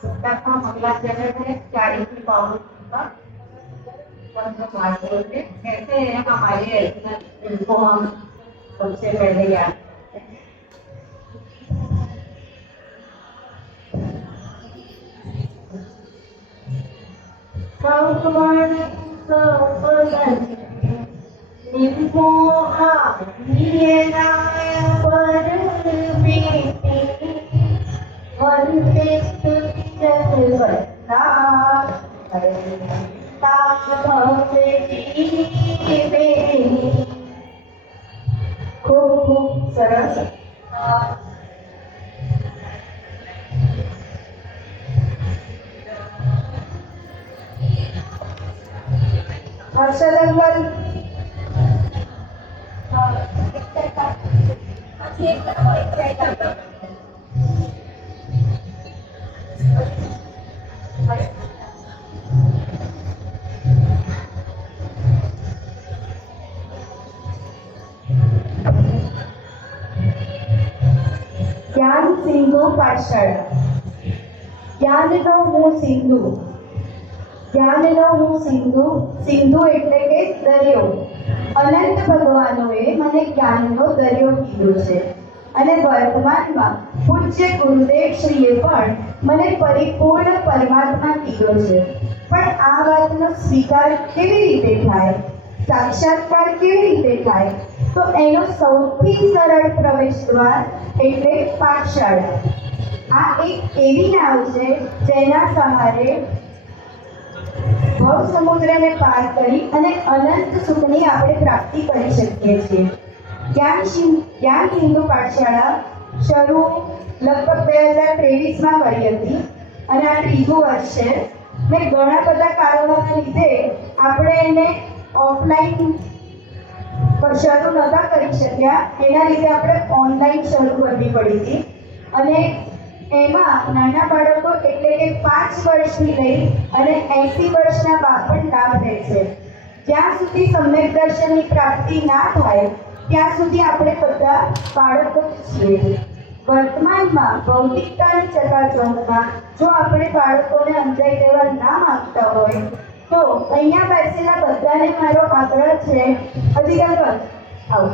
पुस्तकात मंगलाचरण है 40 पाउंड का बोलते कैसे हैं हमारे इनको हम सबसे पहले याद खूब खूब सरस हर्षदंगल ज्ञान सिंधु पाठशाला ज्ञानનો હું સિંધુ જ્ઞાનનો હું સિંધુ સિંધુ એટલે કે દરિયો અનંત ભગવાનોએ મને જ્ઞાનનો દરિયો કીધો છે અને વર્તમાનમાં પૂજ્ય ગુરુદેવ શ્રીએ પણ મને પરિપૂર્ણ પરમાત્મા કીધો છે પણ આ વાતનો સ્વીકાર કેવી રીતે થાય સાક્ષાત્કાર કેવી રીતે થાય તો એનો સૌથી સરળ પ્રવેશ દ્વાર એટલે પાઠશાળા આ એક એવી નાવ છે જેના સહારે ભવ સમુદ્રને પાર કરી અને અનંત સુખની આપણે પ્રાપ્તિ કરી શકીએ છીએ જ્ઞાન સિંધુ પાઠશાળા શરૂ લગભગ 2023માં કરી હતી અને આ ત્રીજું વર્ષ છે ને ઘણા બધા કારણોના લીધે આપણે એને ઓફલાઈન શરૂ નહોતા કરી શક્યા એના લીધે આપણે ઓનલાઈન શરૂ કરવી પડી હતી અને એમાં નાના બાળકો એટલે કે 5 વર્ષથી લઈ અને 80 વર્ષના બાળક લાભ લે છે જ્યાં સુધી સમ્યક દર્શનની પ્રાપ્તિ ના થાય ત્યાં સુધી આપણે બધા બાળકો છીએ વર્તમાનમાં ભૌતિકતાની ચકાચોંધમાં જો આપણે બાળકોને સમજાઈ દેવા ના માંગતા હોય તો અહીંયા બેસેલા બધાને મારો આગ્રહ છે અધિકાંશ આવો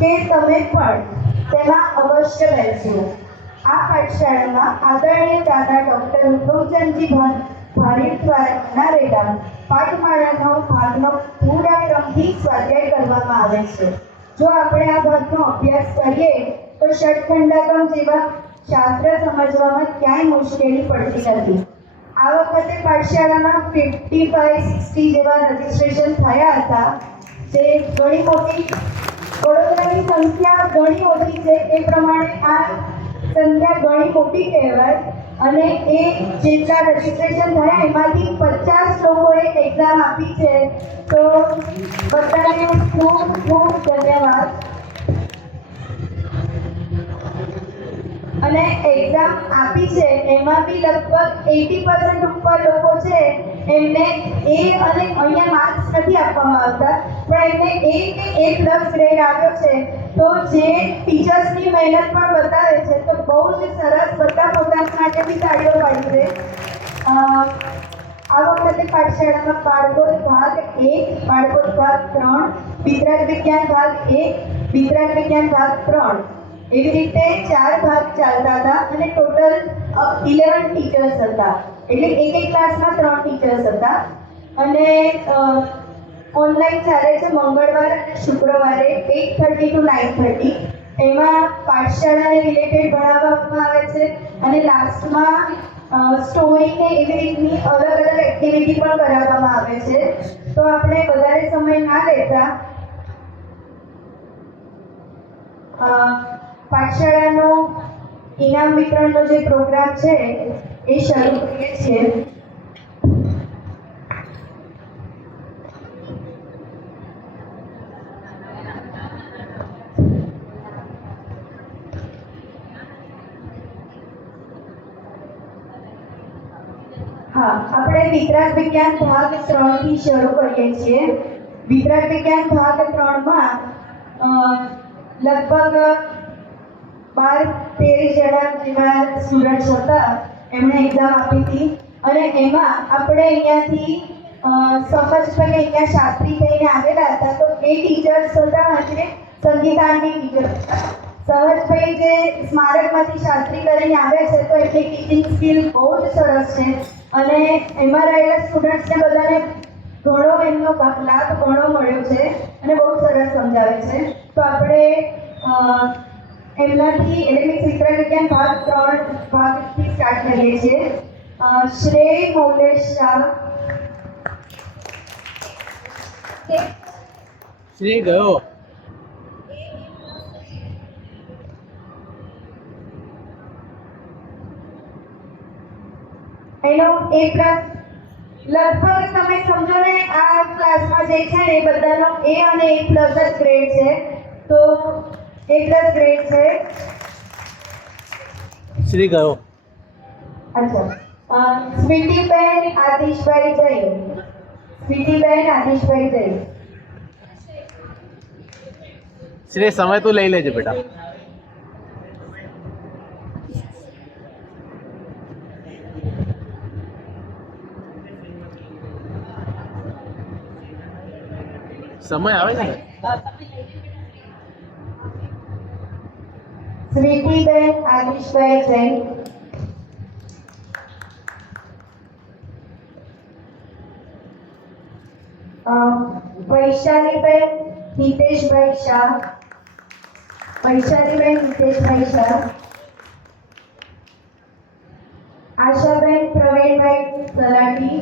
કે તમે પણ તેમાં અવશ્ય બેસો આ પાઠશાળામાં આદરણીય દાદા ડૉક્ટર ઉદ્ધવચંદજી ભારેડ દ્વારા બનાવેલા પાઠમાળાનો ભાગનો પૂરા ક્રમથી સ્વાધ્યાય કરવામાં આવે છે જો આપણે આ ભાગનો અભ્યાસ કરીએ તો ષટખંડાગમ જેવા શાસ્ત્ર સમજવામાં ક્યાંય મુશ્કેલી પડતી નથી આ વખતે પાઠશાળામાં 55-60 જેવા રજીસ્ટ્રેશન થયા હતા જે ઘણી મોટી વડોદરાની સંખ્યા ઘણી ઓછી છે એ પ્રમાણે આ સંખ્યા ઘણી મોટી કહેવાય અને એ જેટલા રજીસ્ટ્રેશન થયા એમાંથી 50 લોકોએ એક્ઝામ આપી છે તો બધાને ખૂબ ખૂબ ધન્યવાદ અને એક્ઝામ આપી છે એમાં બી લગભગ 80% ઉપર લોકો છે એમને એ અને અહીંયા માર્ક્સ નથી આપવામાં આવતા પણ એમને એ કે A+ ગ્રેડ આવ્યો છે તો જે ટીચર્સની મહેનત પણ બતાવે છે તો બહુ જ સરસ બધા પોતાના માટે બી તાળીઓ પાડી છે આ વખતે પાઠશાળામાં બાળકોત ભાગ 1 બાળકોત ભાગ 3 વિતરાગ વિજ્ઞાન ભાગ 1 વિતરાગ વિજ્ઞાન ભાગ 3 એવી રીતે 4 ભાગ ચાલતા હતા અને ટોટલ 11 ટીચર્સ હતા એટલે એક ક્લાસમાં 3 ટીચર્સ હતા અને ઓનલાઈન ચાલે છે મંગળવાર અને શુક્રવારે 8:30 to 9:30 એમાં પાઠશાળાને રિલેટેડ ભણાવવામાં આવે છે અને લાસ્ટમાં સ્ટોરી ને એવી રીતની અલગ અલગ એક્ટિવિટી પણ કરાવવામાં આવે છે તો આપણે વધારે સમય ના લેતા પાઠશાળાનો ઇનામ વિતરણનો જે પ્રોગ્રામ છે એ શરૂ કરીએ છીએ हाँ આપણે વિતરાગ વિજ્ઞાન ભાગ 3 થી શરૂ કરીએ છીએ વિતરાગ વિજ્ઞાન ભાગ 3 માં લગભગ 12-13 જણા જેવા સ્ટુડન્ટ્સ હતા એમણે એક્ઝામ આપી હતી અને એમાં આપણે અહીંયાથી સહજભાઈ અહીંયા શાસ્ત્રી થઈને આવેલા હતા. તો એ ટીચર્સ હતા અને સંગીતાની ટીચર સહજભાઈ જે સ્મારકમાંથી શાસ્ત્રી કરીને આવ્યા છે, તો એમની ટીચિંગ સ્કિલ બહુ જ સરસ છે અને એમાં રહેલા સ્ટુડન્ટ્સને બધાને ઘણો એમનો લાભ ઘણો મળ્યો છે અને બહુ સરસ સમજાવે છે. તો આપણે એમનાથી એટલે કે ચિત્ર વિજ્ઞાન ભાગ 3 ભાગથી સ્ટાર્ટ કરીએ છીએ. શ્રેય મૌલેશ શાહ. શ્રી ગયો. એનો A+ લગભગ તમે સમજો ને આ ક્લાસમાં જે છે ને એ બધાનો A અને A+ જ ગ્રેડ છે. તો A+ ગ્રેડ છે. શ્રી ગયો. અચ્છા. સ્વીટીબેન આદિશભાઈ જૈન. સ્વીટીબેન આદિશભાઈ જૈન. શ્રી સમય તું લઈ લેજે બેટા. સમય આવે છે ને. સ્વીટીબેન આદિશભાઈ જૈન. વૈશાલીબેન હિતેશભાઈ શાહ. વૈશાલીબેન હિતેશભાઈ શાહ. આશાબેન પ્રવીણભાઈ તલાટી.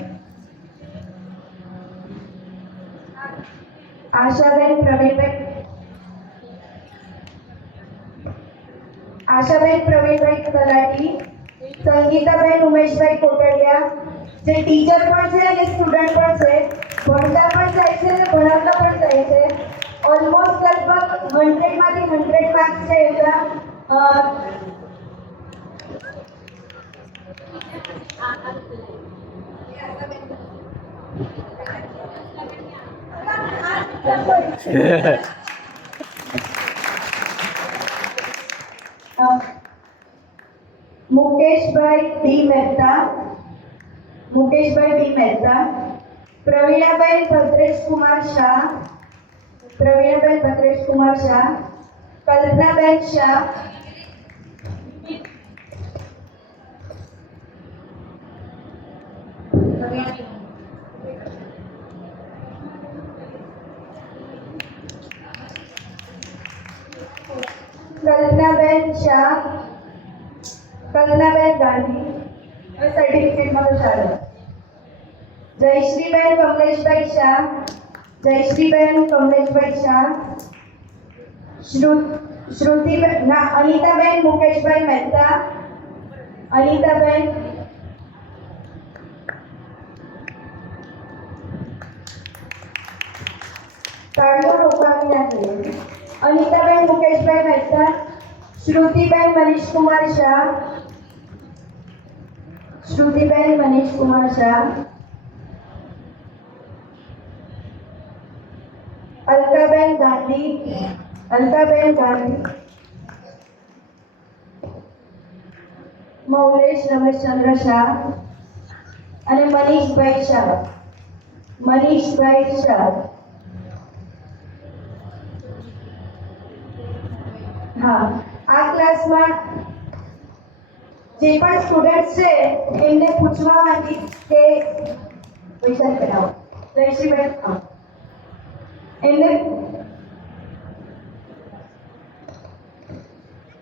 આશાબેન પ્રવીણભાઈ તલાટી. સંગીતાબેન ઉમેશભાઈ કોટડિયા, જે ટીચર પણ છે અને સ્ટુડન્ટ પણ છે, ભણતા પણ જાય છે અને ભણાવતા પણ જાય છે. ઓલમોસ્ટ લગભગ 100 માંથી 100 માર્ક્સ છે એમના. મુકેશભાઈ બી મહેતા. મુકેશભાઈ બી મહેતા. પ્રવીણાબેન ભદ્રેશકુમાર શાહ. પ્રવીણાબેન ભદ્રેશકુમાર શાહ. કલ્પનાબેન શાહ. કલ્પનાબેન શાહ. કલ્પનાબેન ગાંધી. સર્ટિફિકેટમાં તો ચાલે. જયશ્રીબેન કમલેશભાઈ શાહ. જયશ્રીબેન કમલેશભાઈ શાહ. શ્રુતિબેન ના અનિતાબેન મુકેશભાઈ મહેતા. અનિતાબેન. તાળીઓ રોકવાની નથી. અનિતાબેન મુકેશભાઈ મહેતા. શ્રુતિબેન મનીષકુમાર શાહ. શ્રુતિબેન મનીષકુમાર શાહ. અલકાબેન ગાંધી. અલકાબેન ગાંધી. મૌલેશ રમેશચંદ્ર શાહ અને મનીષભાઈ શાહ. મનીષભાઈ શાહ. હા, આ ક્લાસમાં જે પણ સ્ટુડન્ટ છે એમને પૂછવા માંગીશ કે પૈસા કરાવો. જયશ્રીબેન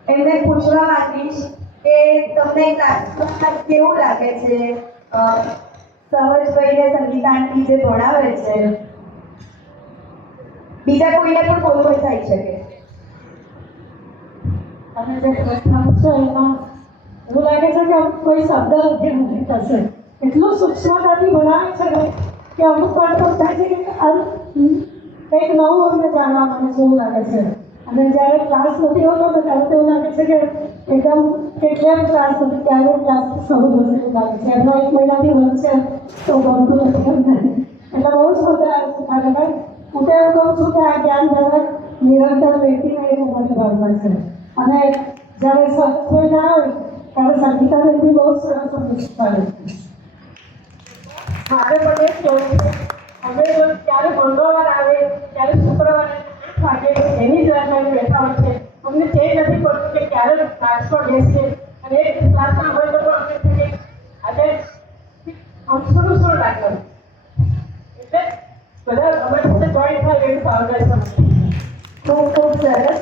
એમને પૂછવા માંગીશ કે તમને ક્લાસમાં કેવું લાગે છે? સહજભાઈ ને સંગીતા આંટી જે ભણાવે છે, બીજા કોઈને પણ કોઈ થઈ શકે. અને જે પ્રશ્ન છે એમાં એવું લાગે છે કે કોઈ શબ્દ અધ્યયન નહીં થશે. એટલું સૂક્ષ્મતાથી ભણાવે છે ને કે અમુક વાર તો થાય છે કે કંઈક નવું અમને જાણવા મળે છે એવું લાગે છે. અને જ્યારે ક્લાસ નથી હોતો તો ત્યારે તો એવું લાગે છે કે એકદમ કેટલાક ક્લાસ નથી ત્યારે ક્લાસ શરૂ થશે એવું લાગે છે. એમનો 1 મહિનાથી બંધ છે તો ગમતું નથી અમને. એટલે બહુ જ મજા આવે છે. કારણ હું તો એવું કહું છું કે આ જ્ઞાન જગત નિરંતર વ્યક્તિને એ મને ભાવના છે. અને જ્યારે કોઈ ના હોય ત્યારે સંગીતાબેન બી બહુ સરસ અમને શીખવાડે છે. મારે પણ એ જ કહેવું છે, અમે ત્યારે મંગળવાર આવે ત્યારે શુક્રવારે 8 વાગે એની જ રાહ બેઠા હોય છે. અમને ચેન્જ નથી પડતું કે ક્યારે ક્લાસમાં બેસીએ અને એક ક્લાસમાં હોય તો પણ અમને થાય કે આજે થોડું લાગ્યું. એટલે બધા અમારી સાથે જોઈન થાય એવી ભાવના છે મને. ખૂબ ખૂબ સરસ.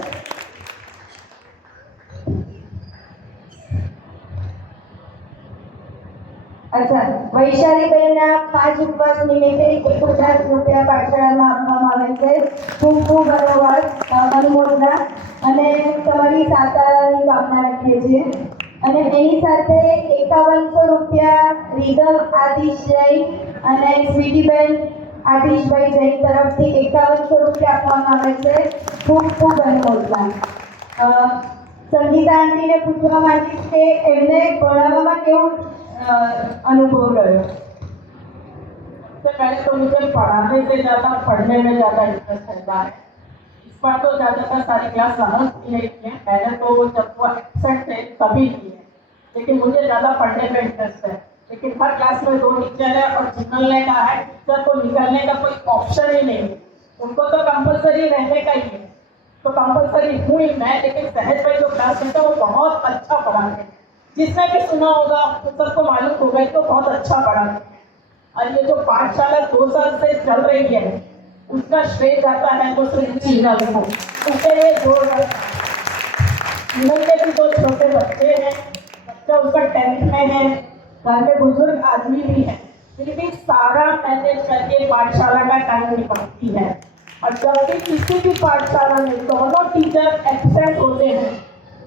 અચ્છા, વૈશાલીબેનના 5 ઉપવાસ નિમિત્તે 1,000 રૂપિયા પાઠશાળામાં આપવામાં આવે છે. ખૂબ ખૂબ ધન્યવાદ, અનુમોદના અને તમારી સાકારની કામના રાખીએ છીએ. અને એની સાથે 5100 રૂપિયા રીધમ આદિશ જૈન અને સ્વીટીબેન આદિશભાઈ જૈન તરફથી 5100 રૂપિયા આપવામાં આવે છે. ખૂબ ખૂબ અનુમોદના. સંગીતા આંટીને પૂછવા માંગીશ કે એમને ભણાવવામાં કેવું अनुभव रहे? सबसे पहले तो मुझे पढ़ाने से ज़्यादा पढ़ने में ज़्यादा इंटरेस्ट रहता है. इस बार तो ज़्यादातर सारी क्लास समझ नहीं किए. पहले तो जब वो एबसेंट थे तभी किए, लेकिन मुझे ज़्यादा पढ़ने में इंटरेस्ट है. लेकिन हर क्लास में 2 टीचर है और निकलने का है, टीचर को निकलने का कोई ऑप्शन ही नहीं है. उनको तो कंपलसरी रहने का ही है, तो कंपलसरी हूँ ही मैं. लेकिन सहज भाई जो क्लास में थे वो बहुत अच्छा पढ़ाते हैं. जिसने भी सुना होगा उन सबको मालूम होगा कि वो बहुत अच्छा पढ़ाते हैं. और ये जो पाठशाला 2 साल से चल रही है उसका श्रेय जाता है तो श्री जीनल को. उसके लिए जीनल के भी 2 छोटे बच्चे हैं, बच्चा उसका 10th में है, घर में बुजुर्ग आदमी भी है, फिर भी सारा मैनेज करके पाठशाला का टाइम निकालती है. और जब भी किसी भी पाठशाला में दोनों टीचर एब्सेंट होते हैं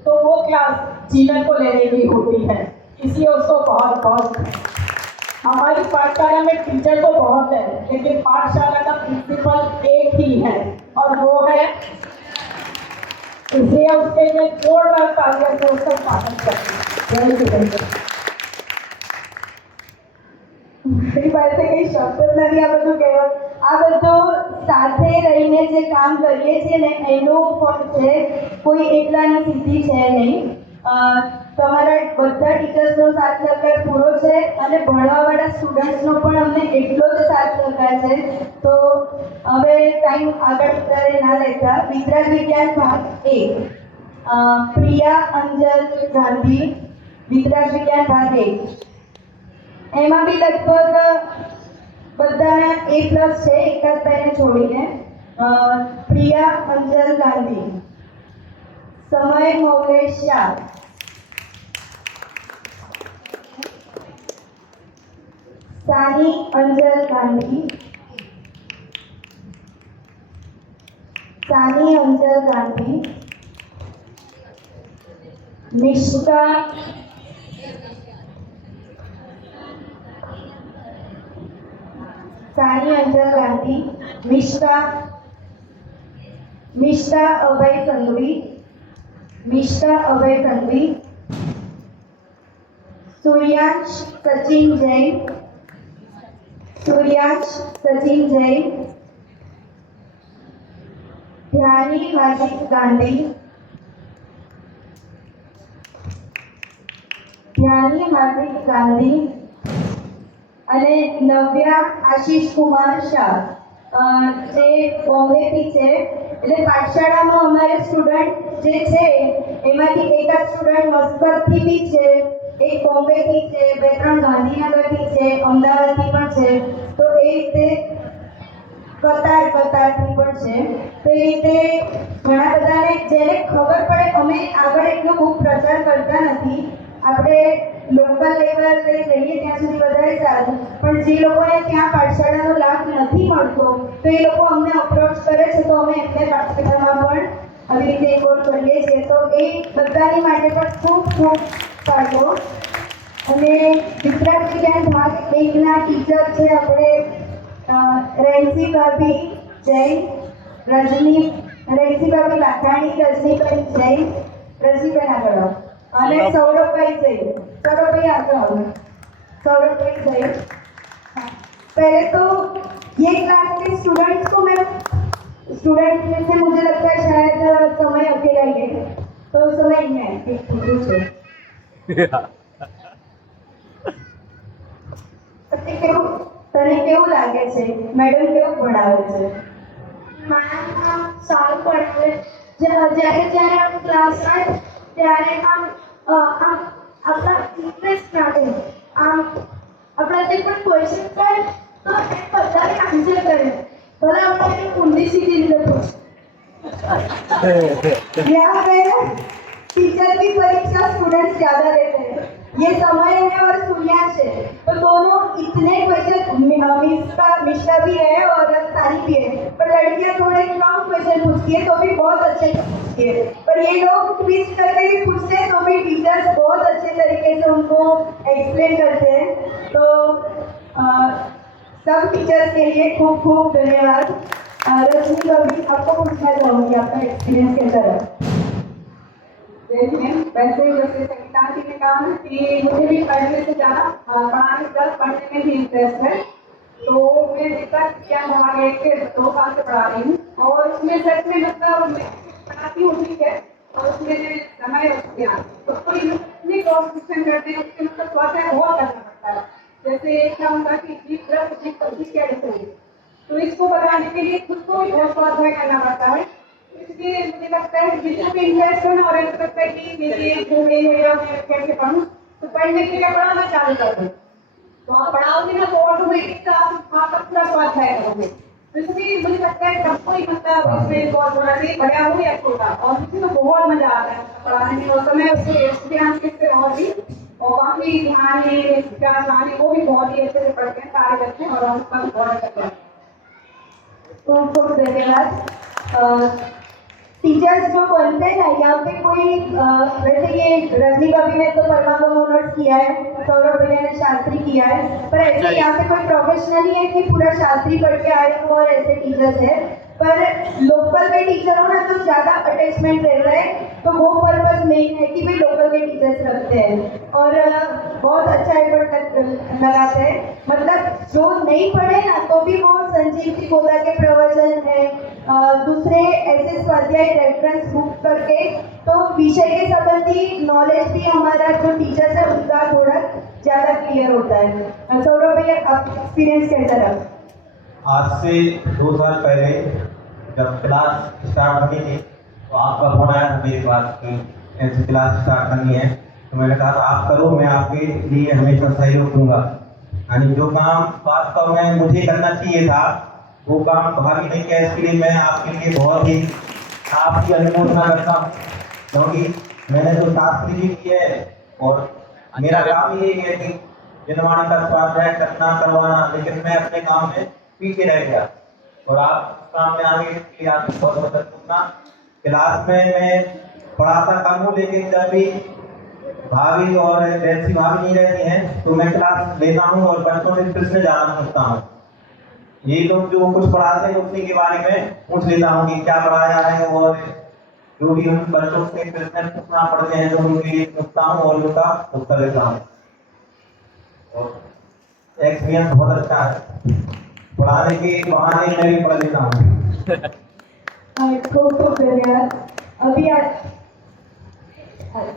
तो वो क्लास जीवन को लेने की होती है, इसलिए उसको बहुत बहुत. हमारी पाठशाला में टीचर तो बहुत है, लेकिन पाठशाला का प्रिंसिपल एक ही है और वो है, इसलिए उसके लिए जोरदार तालियों से उसका स्वागत करते हैं. મારી પાસે કંઈ શબ્દ જ નથી આ બધું કહેવા. આ બધું સાથે રહીને જે કામ કરીએ છીએ ને એનું ફળ છે, કોઈ એકલાની સિદ્ધિ છે નહીં. તમારા બધા ટીચર્સનો સાથ સહકાર પૂરો છે અને ભણવાવાળા સ્ટુડન્ટ્સનો પણ અમને એટલો જ સાથ સહકાર છે. તો હવે ટાઈમ આગળ વધારે ના લેતા વિતરાગ વિજ્ઞાન ભાગ 1, પ્રિયા અંજલ ગાંધી, વિતરાગ વિજ્ઞાન ભાગ 1. એમાં બી લગભગ બધાના A+ છે, એકાદ બેને છોડીને. પ્રિયા અંજલ ગાંધી, સમય મૌલેશ શાહ, સાની અંજલ ગાંધી, સાની અંજલ ગાંધી, મિશ્કા सानी अंजल गांधी, मिश्का अभय संघवी, सूर्यांश सचिन जैन, ध्यानी हार्दिक गांधी અને નવ્યા આશીષ કુમાર શાહ, જે બોમ્બેથી છે. એટલે પાઠશાળામાં અમારે સ્ટુડન્ટ જે છે એમાંથી એકાદ સ્ટુડન્ટ મસ્કતથી બી છે, એક બોમ્બેથી છે, 2-3 ગાંધીનગરથી છે, અમદાવાદથી પણ છે. તો એ રીતે કતારથી પણ છે. તો એ રીતે ઘણા બધાને જેને ખબર પડે. અમે આગળ એટલો ખૂબ પ્રચાર કરતા નથી, આપણે લોકલ લેવલે રહીએ ત્યાં સુધી વધારે સારું. પણ જે લોકોને ત્યાં પાઠશાળાનો લાભ નથી મળતો તો એ લોકો અમને અપ્રોચ કરે છે, તો અમે એમને પાઠશાળામાં પણ આવી રીતે ઇન્વોલ્વ કરીએ છીએ. તો એ બધાની માટે પણ ખૂબ ખૂબ સારું. અને વિતરાગ વિજ્ઞાન ભાગ 1ના ટીચર છે આપણે રેન્સી ભાભી જૈન, રેન્સી ભાભી લાખાણી, રજનીબેન જૈન, રજનીબેન આગળ, અને સૌરભભાઈ જૈન. सौरभ भाई पहले तो ये क्लास के स्टूडेंट्स को मैं स्टूडेंट में से मुझे लगता है शायद समय अकेला ही है, तो समय ही है. તને કેવું લાગે છે મેડમ કેવું ભણાવે છે? મેમ સારું ભણાવે. જ્યારે જ્યારે આમ ક્લાસ આવે ત્યારે આમ આપણા ઇન્ટરેસ્ટ લાગે. આમ આપણા જે પણ ક્વેશ્ચન થાય તો એ બધાને આન્સર કરે. ભલે આપણે ઊંધી સીધી રીતે પૂછે. यहाँ पे टीचर की परीक्षा स्टूडेंट्स ज्यादा लेते हैं. ये समय है और सूर्याश है, तो दोनों इतने क्वेश्चन मिश्रा भी है और सारी भी है, पर लड़कियां थोड़े लॉन्ग क्वेश्चन पूछती है तो भी बहुत अच्छे से पूछती है, पर ये लोग ट्विस्ट करके भी पूछते हैं तो भी टीचर्स बहुत अच्छे तरीके से उनको एक्सप्लेन करते हैं. तो सब टीचर्स के लिए खूब खूब धन्यवाद. रजनी कभी आपको पूछना चाहूँगी, आपका एक्सपीरियंस कैसा रहा? देखिए, वैसे जैसे संगीता जी ने कहा ना कि मुझे भी पढ़ने से ज़्यादा पढ़ाने प्लस पढ़ने में भी इंटरेस्ट है. तो मैं जितना क्या भाग एक के 2 साल से पढ़ा रही हूँ और उसमें सच में मतलब मैं पढ़ाती हूँ ठीक है, और उसमें समय रखते हैं तो कोई इतनी कॉम्पिटिशन करते हैं उसके मतलब स्वाध्याय बहुत करना पड़ता है. जैसे एक क्या होता है कि जीप प्लस जीप पब्लिक क्या होगी, तो इसको बताने के लिए खुद को भी बहुत स्वाध्याय करना पड़ता है. इसलिए मुझे लगता है जिसको भी इंटरेस्ट है ना और ऐसा लगता है कि मेरी जो है या मैं कैसे पढ़ूँ, तो पढ़ने के लिए पढ़ाना चालू कर दूँ. तो आप पढ़ाओगे ना तो ऑटोमेटिक आप आपका पूरा स्वाध्याय करोगे. तो इसलिए मुझे लगता है सबको ही मतलब इसमें बहुत बड़ा से बड़ा हो या छोटा, और मुझे तो बहुत मजा आता है पढ़ाने में. और समय उससे ध्यान से और भी और काफी ध्यान क्या कहानी वो भी बहुत ही अच्छे से पढ़ते हैं सारे बच्चे, और हम सब बहुत अच्छा करते हैं. खूब खूब धन्यवाद. टीचर्स जो बनते हैं ना, यहाँ पे कोई वैसे ये रजनी भाभी ने तो परमागम ऑनर्स किया है, सौरभ भैया ने शास्त्री किया है, पर ऐसे यहाँ पे कोई प्रोफेशनल ही है कि पूरा शास्त्री पढ़ के आए हो और ऐसे टीचर्स है. पर लोकल के टीचर हो ना तो ज़्यादा अटैचमेंट रहता है, तो वो पर्पज मेन है कि भाई लोकल के टीचर्स रखते हैं और बहुत अच्छा एफर्ट लगाते हैं. मतलब जो नहीं पढ़े ना तो भी वो संजीव जी गोदा के प्रवचन है, दूसरे ऐसे स्वाध्याय रेफरेंस बुक करके, तो विषय के संबंधी नॉलेज भी हमारा जो टीचर्स है उनका थोड़ा ज़्यादा क्लियर होता है. सौरभ भैया आपका एक्सपीरियंस कैसा रहा? आज से 2 साल पहले जब क्लास स्टार्ट होनी थी तो आपका फोन आया था मेरे पास कि ऐसी क्लास स्टार्ट करनी है. तो मैंने कहा आप करो, मैं आपके लिए हमेशा सहयोग दूंगा. यानी जो काम वास्तव में मुझे करना चाहिए था वो काम भाभी ने किया. इसके लिए मैं आपके लिए बहुत ही आपकी अनुमोदना करता हूँ, क्योंकि मैंने तो शास्त्री भी किया है और मेरा काम ये है कि जनवाणी का स्वाध्याय करना करवाना, लेकिन मैं अपने काम में पीछे रह गया. और आप काम में आगे के लिए आपको बहुत बहुत शुभकामनाएं. क्लास में मैं पढ़ाता कम हूँ, लेकिन जब भी भाभी और जैसी भाभी नहीं रहती हैं तो मैं क्लास लेता हूँ और बच्चों से प्रश्न जानना चाहता हूँ. ये लोग जो कुछ पढ़ाते हैं उसी के बारे में पूछ लेता हूँ कि क्या पढ़ाया है, और जो भी हम बच्चों से प्रश्न पूछना पड़ते हैं तो उनके लिए पूछता हूँ और उनका उत्तर देता हूँ. और एक्सपीरियंस बहुत अच्छा है. पढ़ाने के बहाने मैं भी पढ़ लेता हूँ. खूब खूब धन्यवाद. अभी आज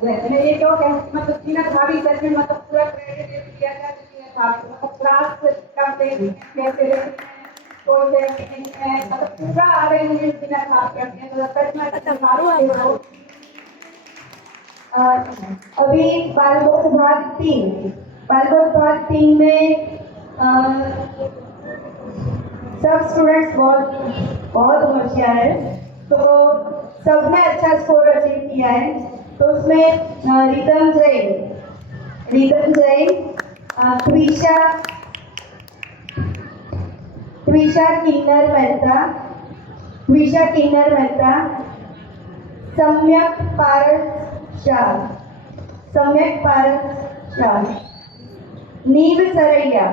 मैं ये तो क्या मतलब तीन भाभी सच में मतलब पूरा क्रेडिट दिया जाए तीन भाभी मतलब क्लास करते हैं कैसे रहते हैं कोई जैसे नहीं है मतलब पूरा अरेंजमेंट तीन भाभी करते हैं. तो सच में मारो है वो. अभी बालबोध भाग 3 में सब स्टूडेंट्स बहुत होशियार है, तो सबने अच्छा स्कोर अचीव किया है. तो उसमें रिदम जैन, त्विषा किन्नर मेहता, सम्यक पारस शाह, नीव सरैया,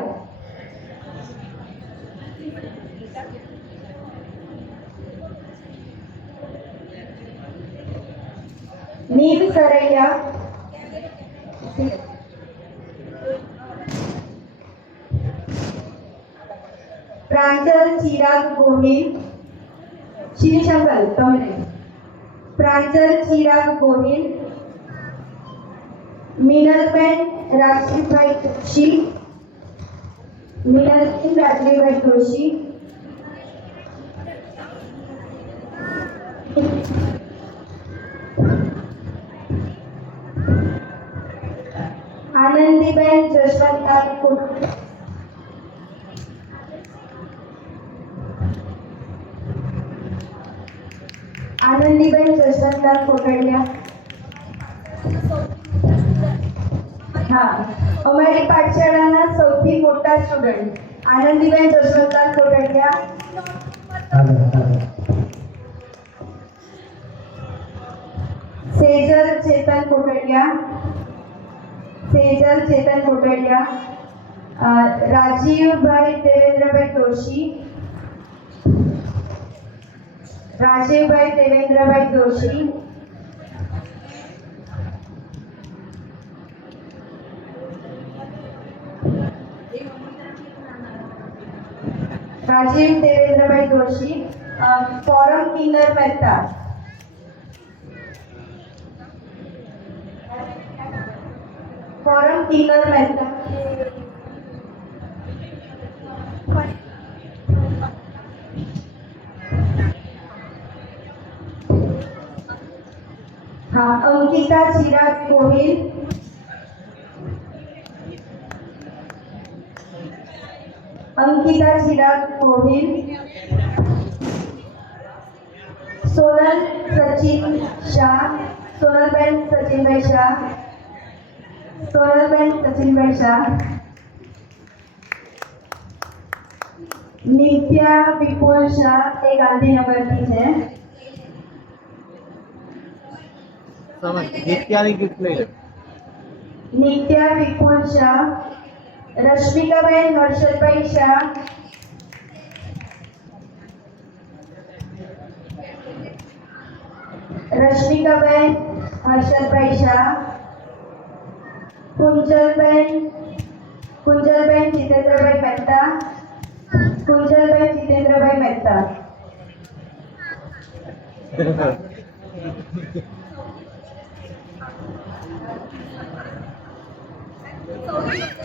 प्रांजल चिराग गोहिल, श्रीशंकर प्रांजल चिराग गोहिल, મિનલબેન રાજવીભાઈ જોશી, મિનલબેન રાજવીભાઈ જોશી, આનંદીબેન જશવંતલાલ કોટડિયા, આનંદીબેન જશવંતલાલ કોટડિયા. હા, અમારી પાઠશાળાના સૌથી મોટા સ્ટુડન્ટ આનંદીબેન જશવંતલાલ કોટડિયા. સેજલ ચેતન કોટડિયા, સેજલ ચેતન કોટડિયા. રાજીવભાઈ દેવેન્દ્રભાઈ જોશી, રાજીવભાઈ દેવેન્દ્રભાઈ જોશી. રાજીવ દેવેન્દ્રભાઈ જોશી. ફોરમ કિન્નર મહેતા, ફોરમ કિન્નર મહેતા. हाँ, अंकिता चिराग गोहिल, अंकिता चिराग गोहिल. सोनल सचिन शाह, सोनलबेन सचिनभाई शाह, सोनलबेन सचिनभाई शाह. नित्या विपुल शाह એ ગાંધીનગરથી છે. સમય નિત્યાની ગિફ્ટ લઈ લે. નિત્યા વિપુલ શાહ, રશ્મિકાબેન હર્ષદભાઈ શાહ, રશ્મિકાબેન હર્ષદભાઈ શાહ. કુંજલબેન જીતેન્દ્રભાઈ મહેતા, કુંજલબેન જીતેન્દ્રભાઈ મહેતા.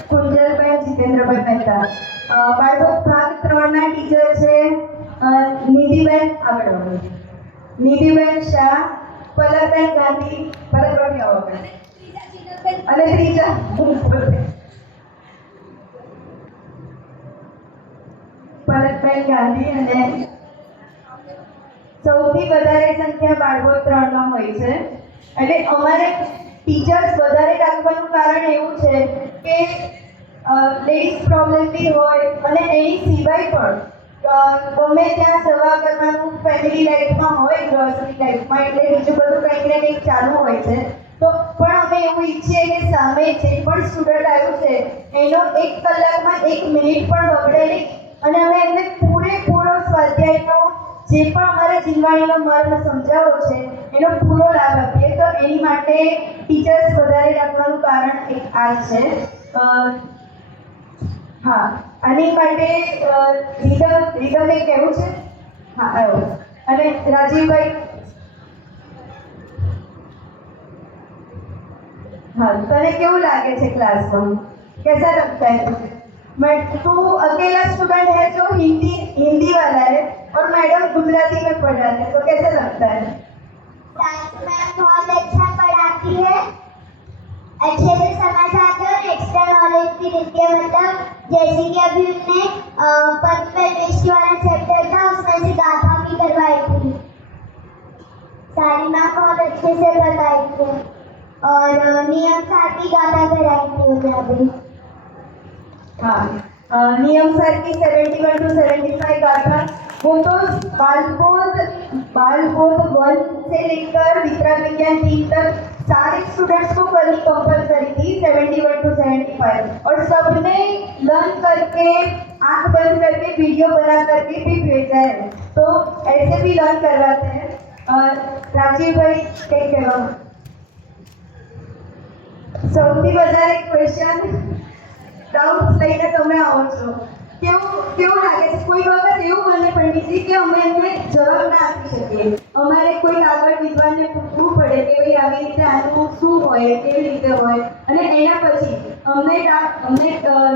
કુંજલબેન જીતેન્દ્રભાઈ મહેતા. બાળકો ભાગ 3 ના ટીચર છે નિધિબેન આગળ, નિધિબેન શાહ, પલકબેન ગાંધી, પલકબેન આવો અને ત્રીજા પલકબેન ગાંધી. અને સૌથી વધારે સંખ્યા બાળકો 3 માં હોય છે. એટલે અમારે ટીચર્સ વધારે રાખવાનું કારણ એવું છે કે લેડીઝ પ્રોબ્લેમ બી હોય અને એની સિવાય પણ ગમે ત્યાં સેવા કરવાનું ફેમિલી લાઈફમાં હોય, ગ્રોસરી લાઈફમાં, એટલે બીજું બધું કંઈક ને કંઈક ચાલુ હોય છે. તો પણ અમે એવું ઈચ્છીએ કે સામે જે પણ સ્ટુડન્ટ આવ્યું છે એનો 1 કલાકમાં 1 મિનિટ પણ બગડે નહીં અને અમે એમને પૂરેપૂરો સ્વાધ્યાયનો જે પણ અમારા જીવવાણીનો મર્મ સમજાવો છે એનો પૂરો લાભ આપીએ. તો એની માટે ટીચર્સ વધારે રાખવાનું કારણ એક આ છે. હા, આની માટે રીધમને કહેવું છે. હા, આવ્યો. અને રાજીવભાઈ, हाँ, तने क्यों लागे थे क्लास में? कैसा लगता है तुझे? मैं तू अकेला स्टूडेंट है जो हिंदी वाला है और मैडम गुजराती में पढ़ाते हैं, तो कैसा लगता है? साइंस मैम बहुत अच्छा पढ़ाती है, अच्छे से समझाते हैं और एक्स्ट्रा नॉलेज भी देती है. मतलब जैसे कि अभी उसने परफेक्ट दृष्टि वाला चैप्टर था उसमें से गाथा भी करवाई थी. सारी मैम बहुत अच्छे से बताई थी और नियम साथ ही गाथा कराई थी उन्हें अभी. हाँ, नियम सर की 71 to 75 गाथा वो तो बालबोध 1 से लेकर वितरण विज्ञान 3 तक सारे स्टूडेंट्स को करनी कंपलसरी थी, 71 to 75. और सबने लर्न करके आंख बंद करके वीडियो बना करके भी भेजा है. तो ऐसे भी लर्न करवाते हैं. राजीव भाई कई कहवा સૌથી વધારે ક્વેશ્ચન ડાઉટ્સ લઈને તમે આવો છો કેવું લાગે છે? કોઈ વખત એવું બને પંડિતજી કે અમે એમને જવાબ ના આપી શકીએ. અમારે કોઈ આગળ વિદ્વાનને પૂછવું પડે કે ભાઈ આવી રીતે આનું શું હોય, કેવી રીતે હોય, અને એના પછી અમને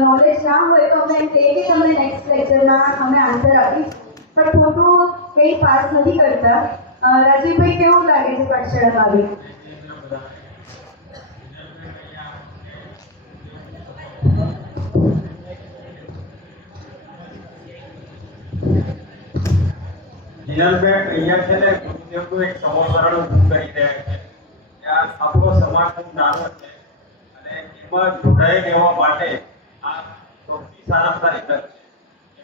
નોલેજ ના હોય તો અમે એમ કહીએ કે તમને નેક્સ્ટ લેક્ચરમાં અમે આન્સર આપીશું, પણ ખોટું કંઈ પાસ નથી કરતા. રાજીવભાઈ, કેવું લાગે છે પાઠશાળામાં આવી? જીનલબેન અહીંયા છે ને ગુરુદેવનું એક સમોસરણ ઊભું કરી દે કે આ આપણો સમાજ ખૂબ નાનો છે અને એમાં જોડાઈ રહેવા માટે આ સૌથી સારામાં સારી તક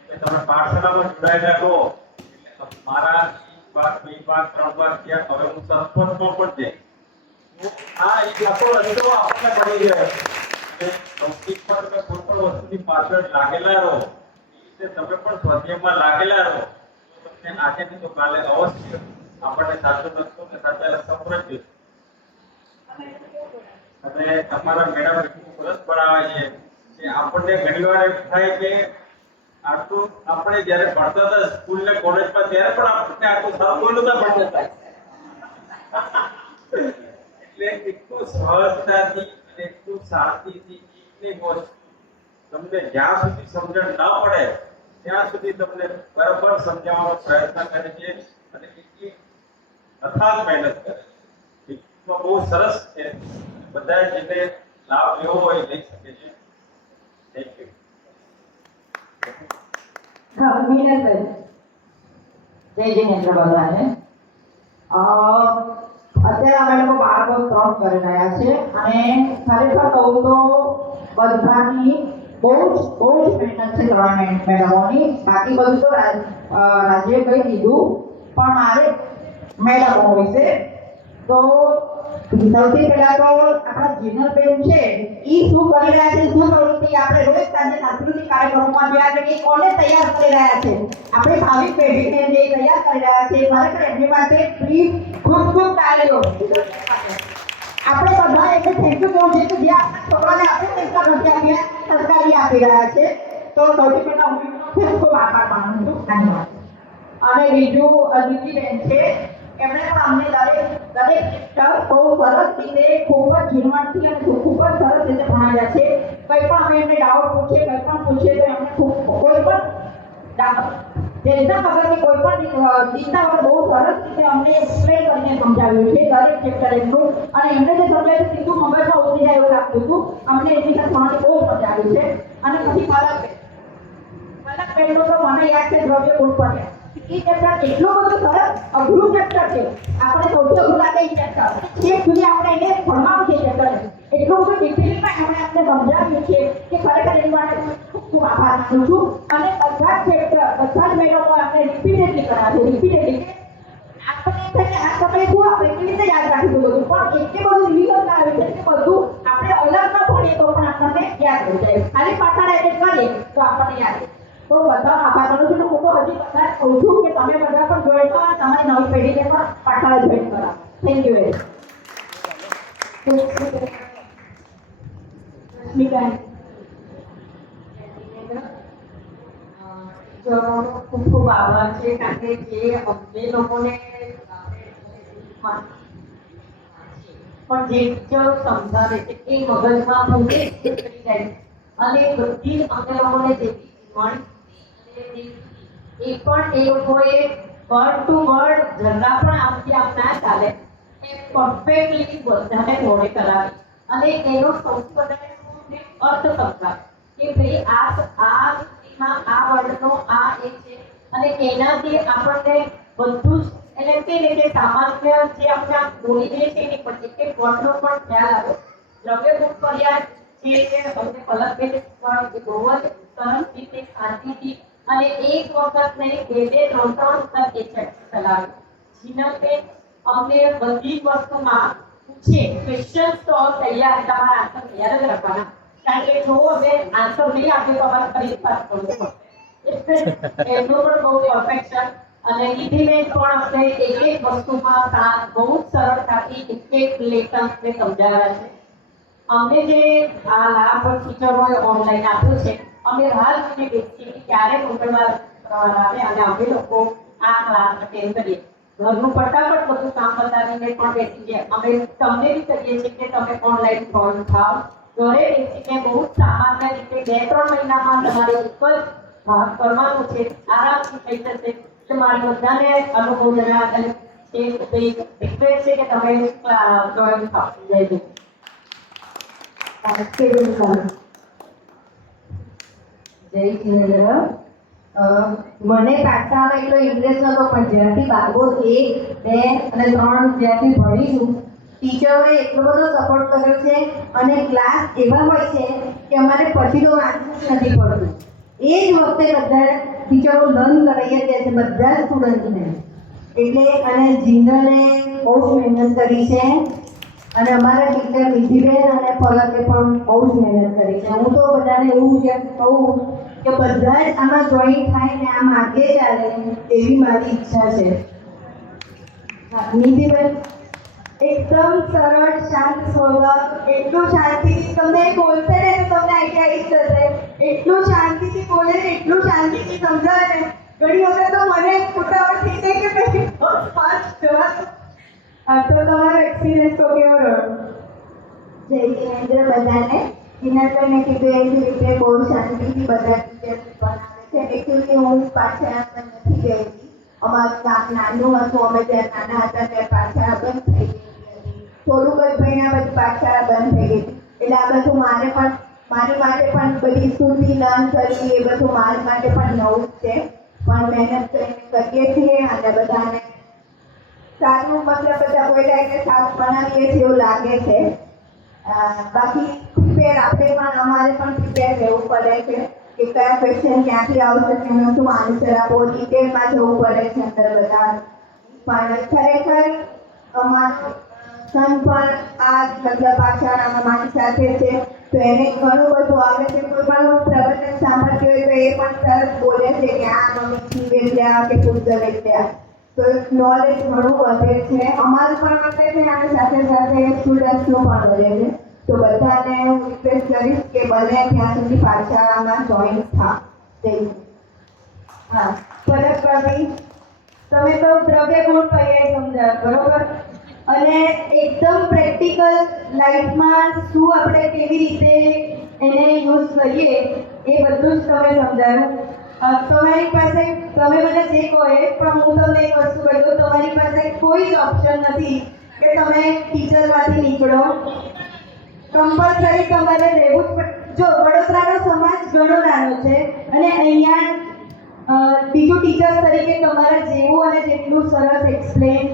છે કે તમે પાઠશાળામાં જોડાયેલા રહો એટલે મારા એક વાર, બે વાર, ત્રણ વાર ત્યાં હવે હું સરપંચમાં પણ જઈશ. આ એક આખો રસ્તો આપણને પડી જાય અને સંસ્કૃતમાં તમે કોઈ પણ વસ્તુની પાછળ લાગેલા રહો એ રીતે તમે પણ સ્વાધ્યાયમાં લાગેલા રહો આજે નહીં તો કાલે અવશ્ય આપણને સાચો રસ્તો કે સાચા રસ્તા પર જ અને તમારા મેડમ એટલું સરસ ભણાવે છે કે આપણને ઘણીવાર એમ થાય કે આટલું આપણે જ્યારે ભણતા હતા સ્કૂલ ને કોલેજમાં ત્યારે પણ આપણને આટલું સારું નહોતા ભણતા એટલે એટલું સહજતાથી અને એટલું શાંતિથી એકની વસ્તુ તમને જ્યાં સુધી સમજણ ના પડે ત્યાં સુધી તમને બરાબર સમજાવવાનો પ્રયત્ન કરે છે અને એટલી અથાગ મહેનત કરે છે. બહુ સરસ છે. બધા જેને લાભ લેવો હોય લઈ શકે છે. Thank you. હા, મીનાબેન. જય જિનેન્દ્ર બધાને. અત્યારે અમે લોકો બાળકો 3 કરી રહ્યા છે અને ખરેખર કહું તો બધાની બહુ જ મહેનત છે ત્રણ મેડમોની. બાકી બધું તો રાજ્યએ કહી દીધું, પણ મારે મેડમો વિશે તો સૌથી પહેલા તો આપણા જીનલબેન છે એ શું કરી રહ્યા છે, શું પ્રવૃત્તિ આપણે રોજ સાંજે સાંસ્કૃતિક કાર્યક્રમોમાં જોયા છે કે કોને તૈયાર કરી રહ્યા છે, આપણે ભાવિ પેઢીને જે તૈયાર કરી રહ્યા છે, ખરેખર એમની માટે પ્લીઝ ખૂબ તાળીઓ. આપણે બધા એટલે થેન્ક યુ કહું છું કે જે આપણા છોકરાને આપણે પૈસા નથી આપ્યા, સરકારી આપી રહ્યા છે. તો સૌથી પહેલા હું ખૂબ આભાર માનું છું. ધન્યવાદ. અને બીજું અદિતિબેન છે, એમણે પણ અમને દરેક ચેપ્ટર બહુ સરસ રીતે ખૂબ જ ઝીણવટથી અને ખૂબ જ સરસ રીતે ભણાવ્યા છે. કંઈ પણ અમે એમને ડાઉટ પૂછીએ, કંઈ પણ પૂછીએ તો એમને કોઈ પણ ટેન્શન વગરની કોઈ પણ ચિંતા વગર બહુ સરસ રીતે અમને એક્સપ્લેન કરીને સમજાવ્યું છે દરેક ચેપ્ટર એમનું. અને એમને જે સમજાવ્યું સીધું મગજમાં ઉતરી જાય એવું લાગતું હતું. અમને એની સાથે ભણવાની બહુ મજા આવી છે. અને પછી પલકબેનનું તો મને યાદ છે દ્રવ્ય ગુણ પડે એ ચેપ્ટર એટલું બધું સરસ અઘરું ચેપ્ટર છે. આપણે સૌથી અઘરું લાગે એ ચેપ્ટર છેક સુધી આપણે એને ભણવાનું છે ચેપ્ટર. એટલું બધું ડિટેલમાં એમણે અમને સમજાવ્યું છે કે ખરેખર એની માટે ખૂબ આભાર માનું છું. અને બધા જ ચેપ્ટર બધા જ મેડમો આપણે રિપીટેડલી કરાવે છે. રિપીટેડલી આપણે થઈને આ સમય શું આપણે કેવી રીતે યાદ રાખીશું બધું, પણ એટલી બધું રિવિઝન કરાવે છે કે બધું આપણે અલગ ન ભણીએ તો પણ આપણને યાદ રહી જાય. ખાલી પાછળ એટેચ કરીએ તો આપણને યાદ રહે. તો બધા આભાર માનું છું. હું તો હજી બધા કહું છું કે તમે બધા પણ જોઈન કરો અને તમારી નવી પેઢીને પણ પાછળ જોઈન કરાવો. Thank you very much. ખૂબ ખૂબ આભાર છે, કારણ કે જે અમને લોકોને પણ જે ટીચરો સમજાવે છે એ મગજમાં પૂરી કરી જાય અને બધી જ અમને લોકોને જે મળી એ પણ એ લોકોએ વર્ડ ટુ વર્ડ જરા પણ આમથી આમ ના ચાલે એ પરફેક્ટલી બધાને મોડે કરાવી. અને એનો સૌથી વધારે અર્થ સમજાવે કે ભાઈ આ વર્ડનો આ એક છે અને એનાથી આપણને બધું જ એટલે કે રીતે સામાન્ય જે આપણે આમ બોલી દઈએ છીએ એની પર એક એક વર્ડનો પણ ખ્યાલ આવે. દ્રવ્ય ગુણ પર્યાય જે અમને પલકબેન પણ બહુ જ સરસ રીતે શાંતિથી અને એક વખત નહીં બે ત્રણ વખત એ ચલાવ્યું. જીનલબેન અમને બધી જ વસ્તુમાં પૂછે ક્વેશ્ચન તો તૈયાર, તમારા આન્સર તૈયાર જ રાખવાના. કારણ કે જો હવે આન્સર નહીં આપ્યો તો અમારે ફરી પાસ કરવું પડશે. એટલે એમનું પણ બહુ પરફેક્શન. અને નિધિબેન પણ અમને એક એક વસ્તુમાં બહુ જ સરળતાથી એક લેસનને સમજાવ્યા છે. અમને જે આ લાભ ટીચરોએ ઓનલાઈન આપ્યું છે અમે રાહ જોઈને બેસીએ કે ક્યારે મંગળવાર આવે અને અમે લોકો આ ક્લાસ અટેન્ડ કરીએ. ઘરનું ફટાફટ બધું કામ પતાવીને પણ બેસી જાય. અમે તમને બી કહીએ છીએ કે તમે ઓનલાઈન ફોર્મ થાવ. ઘરે બેસીને બહુ સામાન્ય રીતે 2-3 મહિનામાં તમારે ઉપર કરવાનું છે. આરામથી થઈ જશે. તમારે બધાને અનુભવ જણાવે અને રિક્વેસ્ટ છે કે તમે જોઈન થાવ. જય જય. જય જીનેન્દ્ર. મને પાઠશાળામાં એટલો ઇન્ટરેસ્ટ નહોતો, પણ જ્યારથી બાળકો 1, 2 અને 3 જ્યારથી ભણી છું, ટીચરોએ એટલો બધો સપોર્ટ કર્યો છે અને ક્લાસ એવા હોય છે કે અમારે પછી તો વાંચવું જ નથી પડતું. એ જ વખતે બધા ટીચરો લર્ન કરાવી દે છે બધા સ્ટુડન્ટને. એટલે અને જીનલે બહુ જ મહેનત કરી છે અને અમારા ટીચર નિધિબેન અને પલકે પણ બહુ જ મહેનત કરી છે. હું તો બધાને એવું જ કહું કે બધા જ આમાં જોઈન થાય ને આમ આગે ચાલે એવી મારી ઈચ્છા છે. નિધિબેન એકદમ સરળ શાંત સ્વભાવ, એટલું શાંતિથી તમને બોલશે ને તો તમને આઈડિયા આવી જશે. એટલું શાંતિથી બોલે ને એટલું શાંતિથી સમજાવે ને ઘણી વખત તો મને ઉતાવળ થઈ જાય કે ભાઈ ફાસ્ટ જવા. તો તમારો એક્સપિરિયન્સ તો કેવો રહ્યો? જય જીનેન્દ્ર બધાને. જીનેન્દ્રને કીધું એવી રીતે બહુ શાંતિથી બધા ટીચર્સ બનાવે છે. એકચ્યુઅલી હું પાછળ નથી ગયેલી. અમારું ગામ નાનું હતું, અમે જ્યારે નાના હતા ત્યારે પાછળ બંધ થઈ ગઈ હતી. થોડુંક જ ભણ્યા પછી પાછળ બંધ થઈ ગઈ. એટલે આ બધું મારી માટે પણ બધી સ્કૂલથી લર્ન કરવી એ બધું મારી માટે પણ નવું જ છે. પણ મહેનત કરીને કરીએ છીએ અને બધાને સારું મતલબ બધા કોઈ ટાઈમે સારું બનાવીએ છીએ એવું લાગે છે. બાકી પ્રિપેર આપણે પણ અમારે પણ પ્રિપેર રહેવું પડે છે કે કયા ક્વેશ્ચન ક્યાંથી આવશે તેનો શું આન્સર આપવો, ડિટેલમાં જવું પડે છે અંદર બધા. પણ ખરેખર અમારો સન પણ આ મતલબ પાઠશાળામાં મારી સાથે છે તો એને ઘણું બધું આવડે છે. કોઈ પણ પ્રવચન સાંભળતી હોય તો એ પણ તરત બોલે છે કે આ મમ્મી જીવ્યા કે પૂજ્ય વિદ્યા. તો નોલેજ ઘણું વધે છે. અમારું પણ વધે છે અને સાથે સાથે સ્ટુડન્ટ્સનું પણ વધે છે. તો બધાને હું રિક્વેસ્ટ કરીશ કે બને ત્યાં સુધી પાઠશાળામાં જોઈન થાવ. હા, પરત ભાભી તમે તો દ્રવ્ય ગુણ પર્યાય સમજાવ બરોબર, અને એકદમ પ્રેક્ટિકલ લાઈફમાં શું આપણે કેવી રીતે એને યુઝ કરીએ એ બધું જ તમે સમજાવ્યું. તમારી પાસે તમે મને જે કહો એ, પણ હું તમને એક વસ્તુ કહી દઉં, તમારી પાસે કોઈ જ ઓપ્શન નથી કે તમે ટીચરમાંથી નીકળો. કમ્પલસરી તમારે રહેવું જ પડે. જો વડોદરાનો સમાજ ઘણો નાનો છે અને અહીંયા બીજું ટીચર તરીકે તમારા જેવું અને જેટલું સરસ એક્સપ્લેન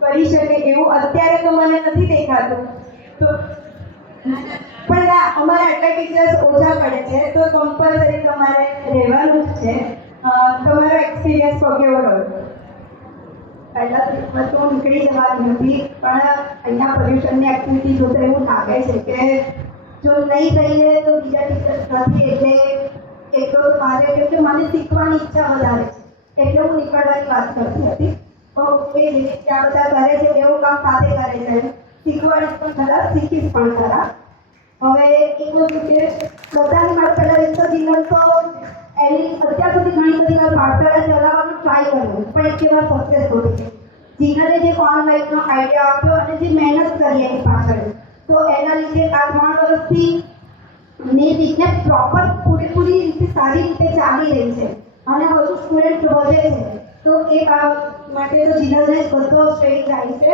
કરી શકે એવું અત્યારે તો મને નથી દેખાતું. તો પણ અમારા આટલા ટીચર્સ ઓછા પડે છે તો કમ્પલસરી તમારે રહેવાનું જ છે. તમારો એક્સપિરિયન્સ કેવો રહ્યો? પહેલાં તો નીકળી જવાની હતી, પણ અહીંયા પોલ્યુશનની એક્ટિવિટી જોતા એવું લાગે છે કે જો નહીં કહીએ તો બીજા ટીચર્સ નથી. એટલે એટલો મારે કેમ કે મને શીખવાની ઈચ્છા વધારે છે એટલે હું નીકળવાની વાત કરતી હતી. તો એ રીતે આ બધા કરે છે એવું કામ સાથે કરે છે. શીખવાડીશ પણ ખરા, શીખીશ પણ ખરા. હવે એવું છે કે બધાની માટે પહેલાં એક તો જીવન તો એની અત્યાર સુધી ઘણી બધી વાર પાઠશાળા ચલાવવાનું ટ્રાય કર્યું પણ એક વાર સક્સેસફુલ છે. જીનલે જે ઓનલાઈનનો આઈડિયા આપ્યો અને જે મહેનત કરી એની પાછળ, તો એના લીધે આ 3 વર્ષથી બિઝનેસ પ્રોપર પૂરેપૂરી રીતે સારી રીતે ચાલી રહી છે અને હજુ સ્ટુડન્ટ વધે છે. તો એ માટે તો જીનલને બધો શ્રેય જાય છે.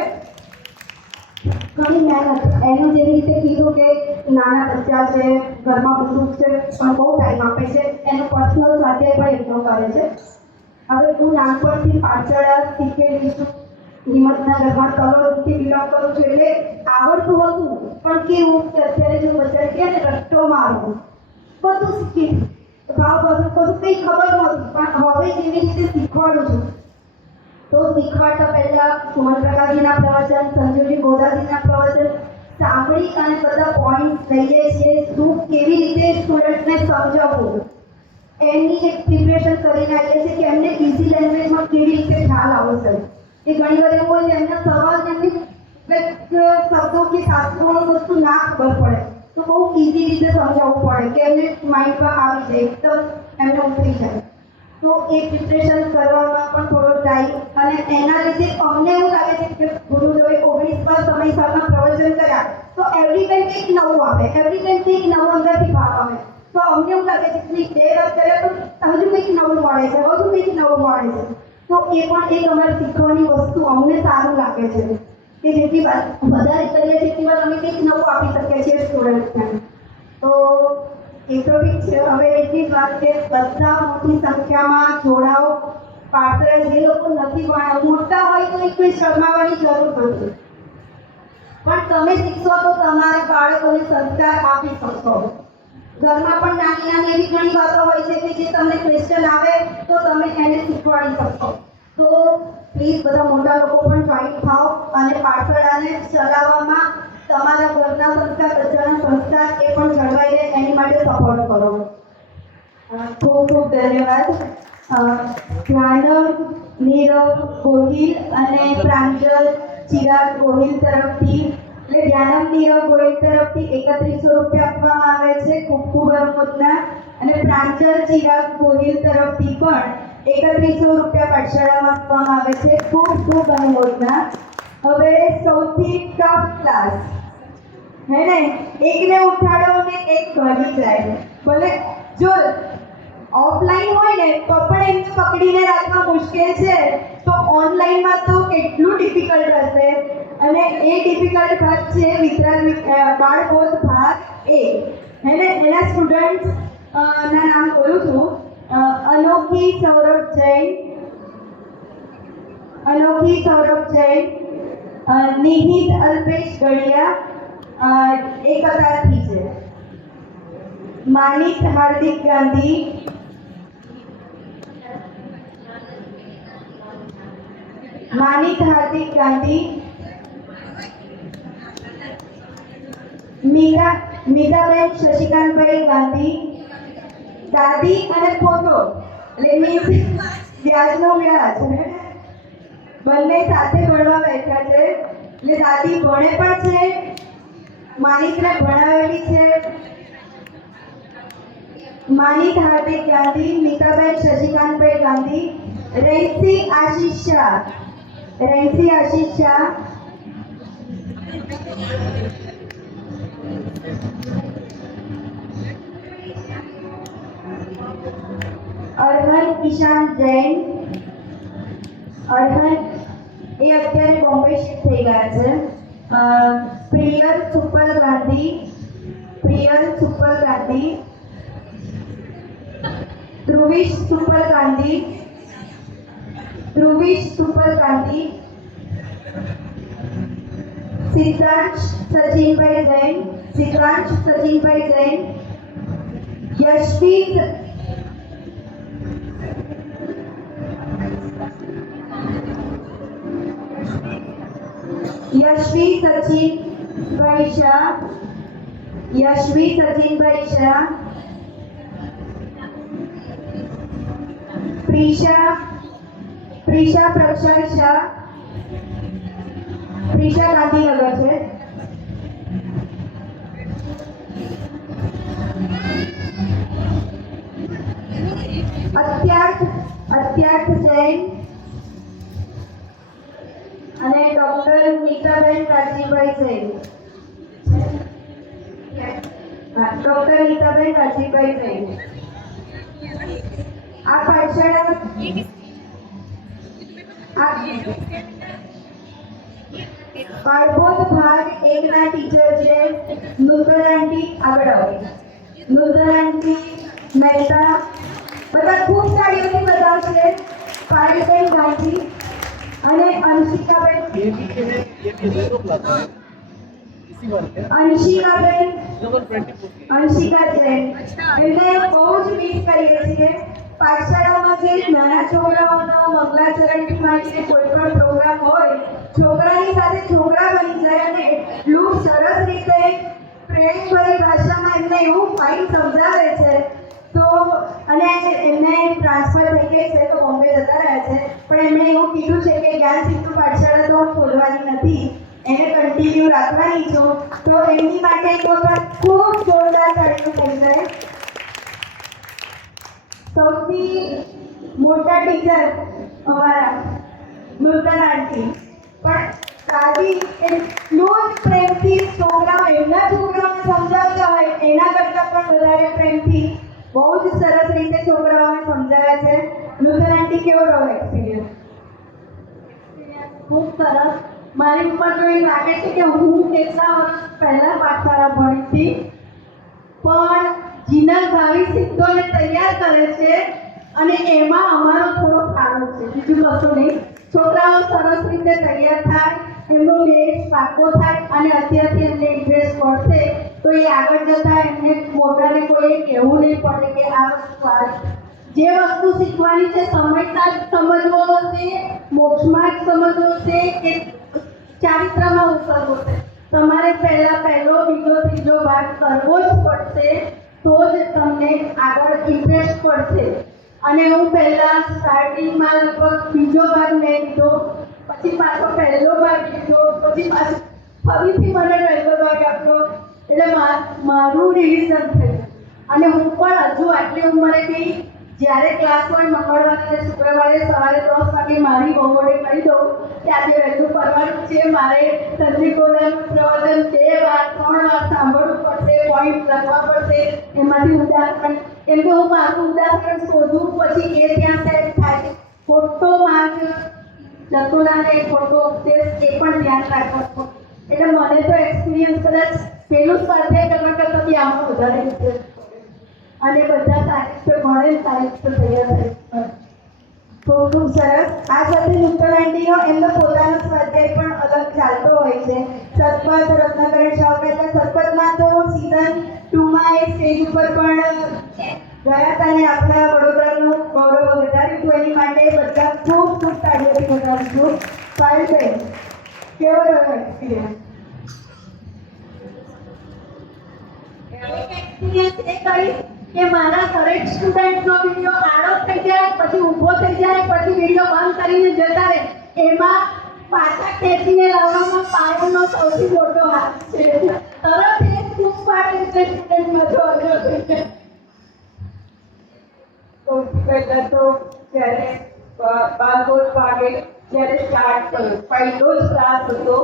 ઘણી મહેનત એનું જેવી રીતે કીધું કે નાના બચ્ચા છે, ઘરમાં બુઝુર્ગ છે પણ બહુ ટાઈમ આપે છે. એનો પર્સનલ સ્વાધ્યાય પણ એટલો કરે છે. હવે હું નાનપણથી પાઠશાળા શીખેલી છું. હિંમતનગરમાં કલોલથી બિલોંગ કરું છું એટલે આવડતું હતું પણ કેવું કે અત્યારે જો બચ્ચાને કહે ને રસ્તો મારવું બધું શીખી ભાવ બધું કંઈ ખબર નહોતું પણ હવે જેવી રીતે શીખવાડું છું. તો શીખવાડતા પહેલાં સુમન પ્રકાશજીના પ્રવચન, સંજીવજી ગોદાજીના પ્રવચન સાંભળી અને બધા પોઈન્ટ લઈએ છીએ. શું કેવી રીતે સ્ટુડન્ટને સમજાવવું એની એક પ્રિપરેશન કરીને આવીએ છીએ કે એમને ઇઝી લેંગ્વેજમાં કેવી રીતે ખ્યાલ આવશે. કે ઘણી વાર એવું હોય છે એમના સવાલ એમની શબ્દો કે શાસ્ત્રોનું વસ્તુ ના ખબર પડે તો તો બહુ ઇઝી રીતે સમજાવવું પડે કે એમને માઇન્ડમાં આવી જાય, એકદમ એમને ઉતરી જાય. તો એ પ્રિપરેશન કરવામાં પણ થોડો ટાઈમ, અને એના લીધે અમને એવું લાગે છે કે ગુરુદેવે 19મા સમયસારમાં પ્રવચન કર્યા તો એવરી ટાઈમ કંઈક નવું આવે, એવરી ટાઈમ કંઈક નવું અંદરથી ભાવ આવે. તો અમને એવું લાગે છે કે 2 વર્ષ કર્યા તો હજુ કંઈક નવું મળે છે, હજુ કંઈક નવું મળે છે. તો એ પણ એક અમારે શીખવાની વસ્તુ અમને સારું લાગે છે કે જેટલી વાર વધારે કરીએ જેટલી વાર અમે કંઈક નવું આપી શકીએ છીએ સ્ટુડન્ટ્સને. તો એ તો ઠીક છે. હવે એટલી જ વાત કે બધા મોટી સંખ્યામાં જોડાઓ. પાછળ જે લોકો નથી ભણ્યા, મોટા હોય તો એક કોઈ શરમાવાની જરૂર નથી, પણ તમે શીખશો તો તમારા બાળકોને સંસ્કાર આપી શકશો. ઘરમાં પણ નાની નાની એવી ઘણી વાતો હોય છે કે જે તમને ક્વેશ્ચન આવે તો તમે એને શીખવાડી શકશો. તો પ્લીઝ બધા મોટા લોકો પણ જોઈન્ટ થાઓ અને પાઠશાળાને ચલાવવામાં તમારા ઘરના સંસ્કાર, બધાના સંસ્કાર એ પણ જળવાઈ રહે એની માટે સપોર્ટ કરો. ખૂબ ખૂબ ધન્યવાદ. જ્ઞાનમ નીરવ ગોહિલ અને પ્રાંજલ ચિરાગ ગોહિલ તરફથી, એટલે જ્ઞાનમ નીરવ ગોહિલ તરફથી 3100 રૂપિયા આપવામાં આવે છે. ખૂબ ખૂબ અનુમોદના. અને પ્રાંજલ ચિરાગ ગોહિલ તરફથી પણ 3100 રૂપિયા પાઠશાળામાં આપવામાં આવે છે. ખૂબ ખૂબ અનુમોદના. હવે સૌથી ટફ ક્લાસ હે ને, એકને ઉઠાડો ને એક ભરી જાય. ભલે જો ઓફલાઈન હોય ને તો પણ એમને પકડીને રાખવા મુશ્કેલ છે, તો ઓનલાઈનમાં તો કેટલું ડિફિકલ્ટ હશે. અને એ ડિફિકલ્ટ ભાગ છે વિતરણ બાળબોધ ભાગ એ, હે ને. એના સ્ટુડન્ટ્સ ના નામ બોલું છું. અનોખી સૌરભ જૈન, અનોખી સૌરભ જૈન, નિહિત અલ્પેશ ગઢિયા એ કતારથી છે. માનિક હાર્દિક ગાંધી, માનિક હાર્દિક ગાંધી, મીરાબેન શશિકાંતભાઈ ગાંધી, દાદી અને પોતો એટલે મીન્સ વ્યાજનો વ્યાજ, બંને સાથે ભણવા બેઠા છે. એટલે દાદી ભણે પણ છે, માનિકને ભણાવેલી છે. માનિક હાર્દિક ગાંધી, મીતાબેન શશિકાંતભાઈ ગાંધી, રૈસી આશીષ શાહ, રૈસી આશીષ શાહ, અરહન ઈશાન જૈન, અરહન એ અત્યારે બોમ્બે શિફ્ટ થઈ ગયા છે. પ્રિયલ સુપલ ગાંધી, પ્રિયલ સુપલ ગાંધી, ધ્રુવિશ સુપલ ગાંધી, ધ્રુવિશ સુપલ ગાંધી, સિદ્ધાંશ સચિનભાઈ જૈન, સિદ્ધાંશ સચિનભાઈ જૈન, યશવી સચિનભાઈ શાહ, યશવી સચિનભાઈ શાહ, પ્રિશા પ્રક્ષર શાહ, પ્રિશા ગાંધીનગર છે. અત્યાર્થ જૈન અને ડોક્ટર નીતાબેન રાજીવભાઈ જૈન, ડોક્ટર નીતાબેન રાજીવભાઈ જૈન. આ પાઠશાળા બાળબોધ ભાગ 1 ના ટીચર છે નૂતન આંટી, આગળ આવો, નૂતન આંટી મહેતા. બધા ખૂબ સાડીઓથી બધા છે. પાડીબેન ગાંધી અને અંશિકાબેન, અંશિકા જૈન. એમને બહુ જ મિસ કરીએ છીએ. પાઠશાળામાં જે નાના છોકરાઓનો મંગલાચરણથી માંડીને કોઈ પણ પ્રોગ્રામ હોય, છોકરાની સાથે છોકરા બની જાય અને એટલું સરસ રીતે પ્રેમભરી ભાષામાં એમને એવું ફાઇન સમજાવે છે. તો અને એમને ટ્રાન્સફર થઈ ગઈ છે તો બોમ્બે જતા રહ્યા છે, પણ એમણે એવું કીધું છે કે જ્ઞાન સિંધુ પાઠશાળા તો ખોલવાની નથી, એને કન્ટિન્યુ રાખવાની છું. તો એમની માટે એક વખત ખૂબ જોરદાર તાળીઓ થઈ જાય. સૌથી મોટા ટીચર અમારા નૂતન આંટી પણ દાદી એટલું જ પ્રેમથી એમના છોકરાઓને સમજાવતા હોય એના કરતાં પણ વધારે પ્રેમથી બહુ જ સરસ રીતે છોકરાઓને સમજાવે છે. નૂતન આંટી, કેવો રહ્યો એક્સપિરિયન્સ? ખૂબ સરસ. મારી ઉપર તો એવું લાગે છે કે હું કેટલા વર્ષ પહેલા પાઠશાળા ભણી હતી, પણ જીનલ ભાવી સિદ્ધોને તૈયાર કરે છે અને એમાં અમારો થોડો ફાળો છે, બીજું કશું નહીં. છોકરાઓ સરસ રીતે તૈયાર થાય, એમનો બેઝ પાકો થાય અને અત્યારથી એમને ઇન્ટરેસ્ટ પડશે તો એ આગળ જતાં એમને મોટાને કોઈ કહેવું નહીં પડે કે આ વસ્તુ આ જે વસ્તુ શીખવાની છે સમજતા જ સમજવો હશે, મોક્ષમાં જ સમજવો છે કે ચારિત્રમાં ઉતરવો છે. તમારે પહેલો બીજો ત્રીજો ભાગ કરવો જ પડશે તો જ તમને આગળ ઇન્ટરેસ્ટ પડશે. અને હું પહેલાં સ્ટાર્ટિંગમાં લગભગ બીજો ભાગ મેં લીધો, પછી પાછો પહેલો ભાગ લીધો, પછી પાછો ફરીથી મને પહેલો ભાગ આપ્યો, એટલે મારું રિવિઝન થયું. અને હું પણ હજુ આટલી ઉંમરે બી જ્યારે ક્લાસ હોય મંગળવારે અને શુક્રવારે સવારે 10 વાગે મારી બપોરે કરી દઉં કે આજે વહેલું કરવાનું છે, મારે સંદીપોડાનું પ્રવચન 2 વાર 3 વાર સાંભળવું પડશે, પોઈન્ટ લખવા પડશે, એમાંથી ઉદાહરણ, કેમ કે હું મારું ઉદાહરણ શોધું પછી એ ત્યાં સેટ થાય છે. ખોટો માર્ગ જતો ના રહે, ખોટો ઉપદેશ એ પણ ધ્યાન રાખવો પડે. એટલે મને તો એક્સપિરિયન્સ કદાચ પેલું સ્વાધ્યાય કરવા કરતાં બી આમાં વધારે ઇન્ટરેસ્ટ અને બધા સારી રીતે ભણે, સારી રીતે તૈયાર થાય. ખૂબ ખૂબ સરસ. આ સાથે નૂતન આંટીનો એમનો પોતાનો સ્વાધ્યાય પણ અલગ ચાલતો હોય છે. સતપથ રત્નાકરણ શાહ એટલે સતપથમાં તો સીઝન 2માં એ સ્ટેજ ઉપર પણ ગયા હતા અને આપણા વડોદરાનું ગૌરવ વધાર્યું હતું. એની માટે બધા ખૂબ ખૂબ તાળીઓથી વધારીશું. પાયલબેન, કેવો રહ્યો એક્સપિરિયન્સ? એક્સપિરિયન્સ એ કહીશ કે મારા દરેક સ્ટુડન્ટનો વિડીયો આડો થઈ જાય, પછી ઊભો થઈ જાય, પછી વિડીયો બંધ કરીને જતા રહે, એમાં પાછા ખેંચીને લાવવામાં પાયલનો સૌથી મોટો હાથ છે. તરત એ ખૂબ પાડે એટલે સ્ટુડન્ટમાં જોડ્યો છે. સૌથી પહેલાં તો જ્યારે 12 વાગે જ્યારે સ્ટાર્ટ કર્યો, પહેલો જ ક્લાસ હતો,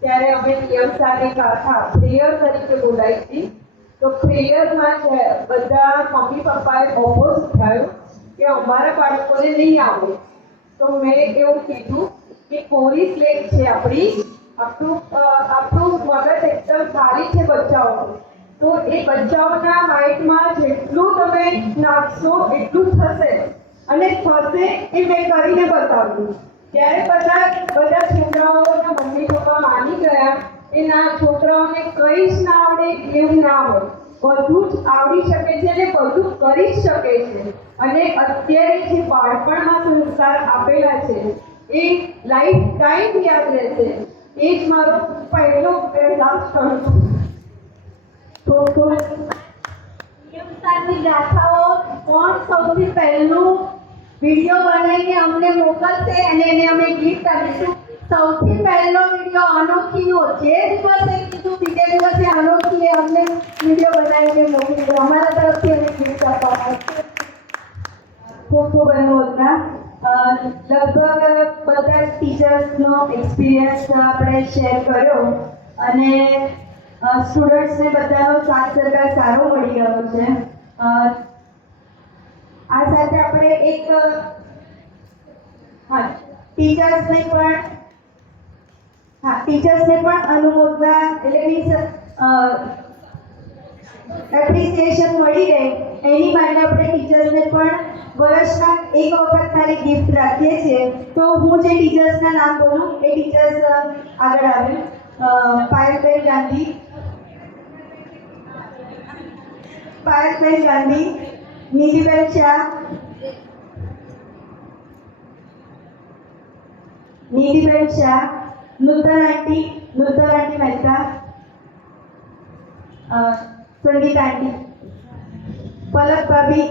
ત્યારે અમે નિયમ સાથે ગાથા પ્રેયર તરીકે બોલાવી હતી. તો પ્રેયરમાં બધા મમ્મી પપ્પાએ બહુ શીખાયું કે અમારા બાળકોને નહીં આવડે. તો મેં એવું કીધું કે કોરી સ્લેટ છે આપણું મગજ એકદમ સારી છે બચ્ચાઓનું, તો એ બચ્ચાઓના માઇન્ડમાં જેટલું તમે નાખશો એટલું થશે અને થશે એ મેં કરીને બતાવ્યું. ત્યારે બધા છોકરાઓના મમ્મી પપ્પા માની ગયા એ ના, છોકરાઓને કંઈ જ ના આવડે એવું ના હોય, બધું જ આવડી શકે છે અને બધું કરી જ શકે છે. અને અત્યારે જે બાળપણમાં સંસ્કાર આપેલા છે એ લાઈફ ટાઈમ યાદ રહેશે. એ જ મારો પહેલો પ્રયાસ કરું છું. નિયમસારની ગાથાઓ કોણ સૌથી પહેલું વિડીયો બનાવીને અમને મોકલશે અને એને અમે ગિફ્ટ આપીશું. સૌથી પહેલો વિડીયો અનોખીનો જે દિવસે કીધું બીજા દિવસે અનોખીએ અમને વિડીયો બનાવીને મોકલી દો. અમારા તરફથી અમે ગિફ્ટ આપવામાં આવશે. ખૂબ ખૂબ અનુમોદના. લગભગ બધા ટીચર્સનો એક્સપિરિયન્સ આપણે શેર કર્યો અને સ્ટુડન્ટ્સને બધાનો સાથ સહકાર સારો મળી ગયો છે. આ સાથે આપણે એક ટીચર્સને પણ અનુમોદના એટલે મીન્સ એપ્રિસિએશન મળી રહે એની માટે આપણે ટીચર્સને પણ વર્ષમાં એક વખત ખાલી ગિફ્ટ રાખીએ છીએ. તો હું જે ટીચર્સના નામ બોલું એ ટીચર્સ આગળ આવે. પાયલબેન ગાંધી, નિધિબેન શાહ, નૂતન આંટી મહેતા, સંગીત આંટી, પલક ભાભી,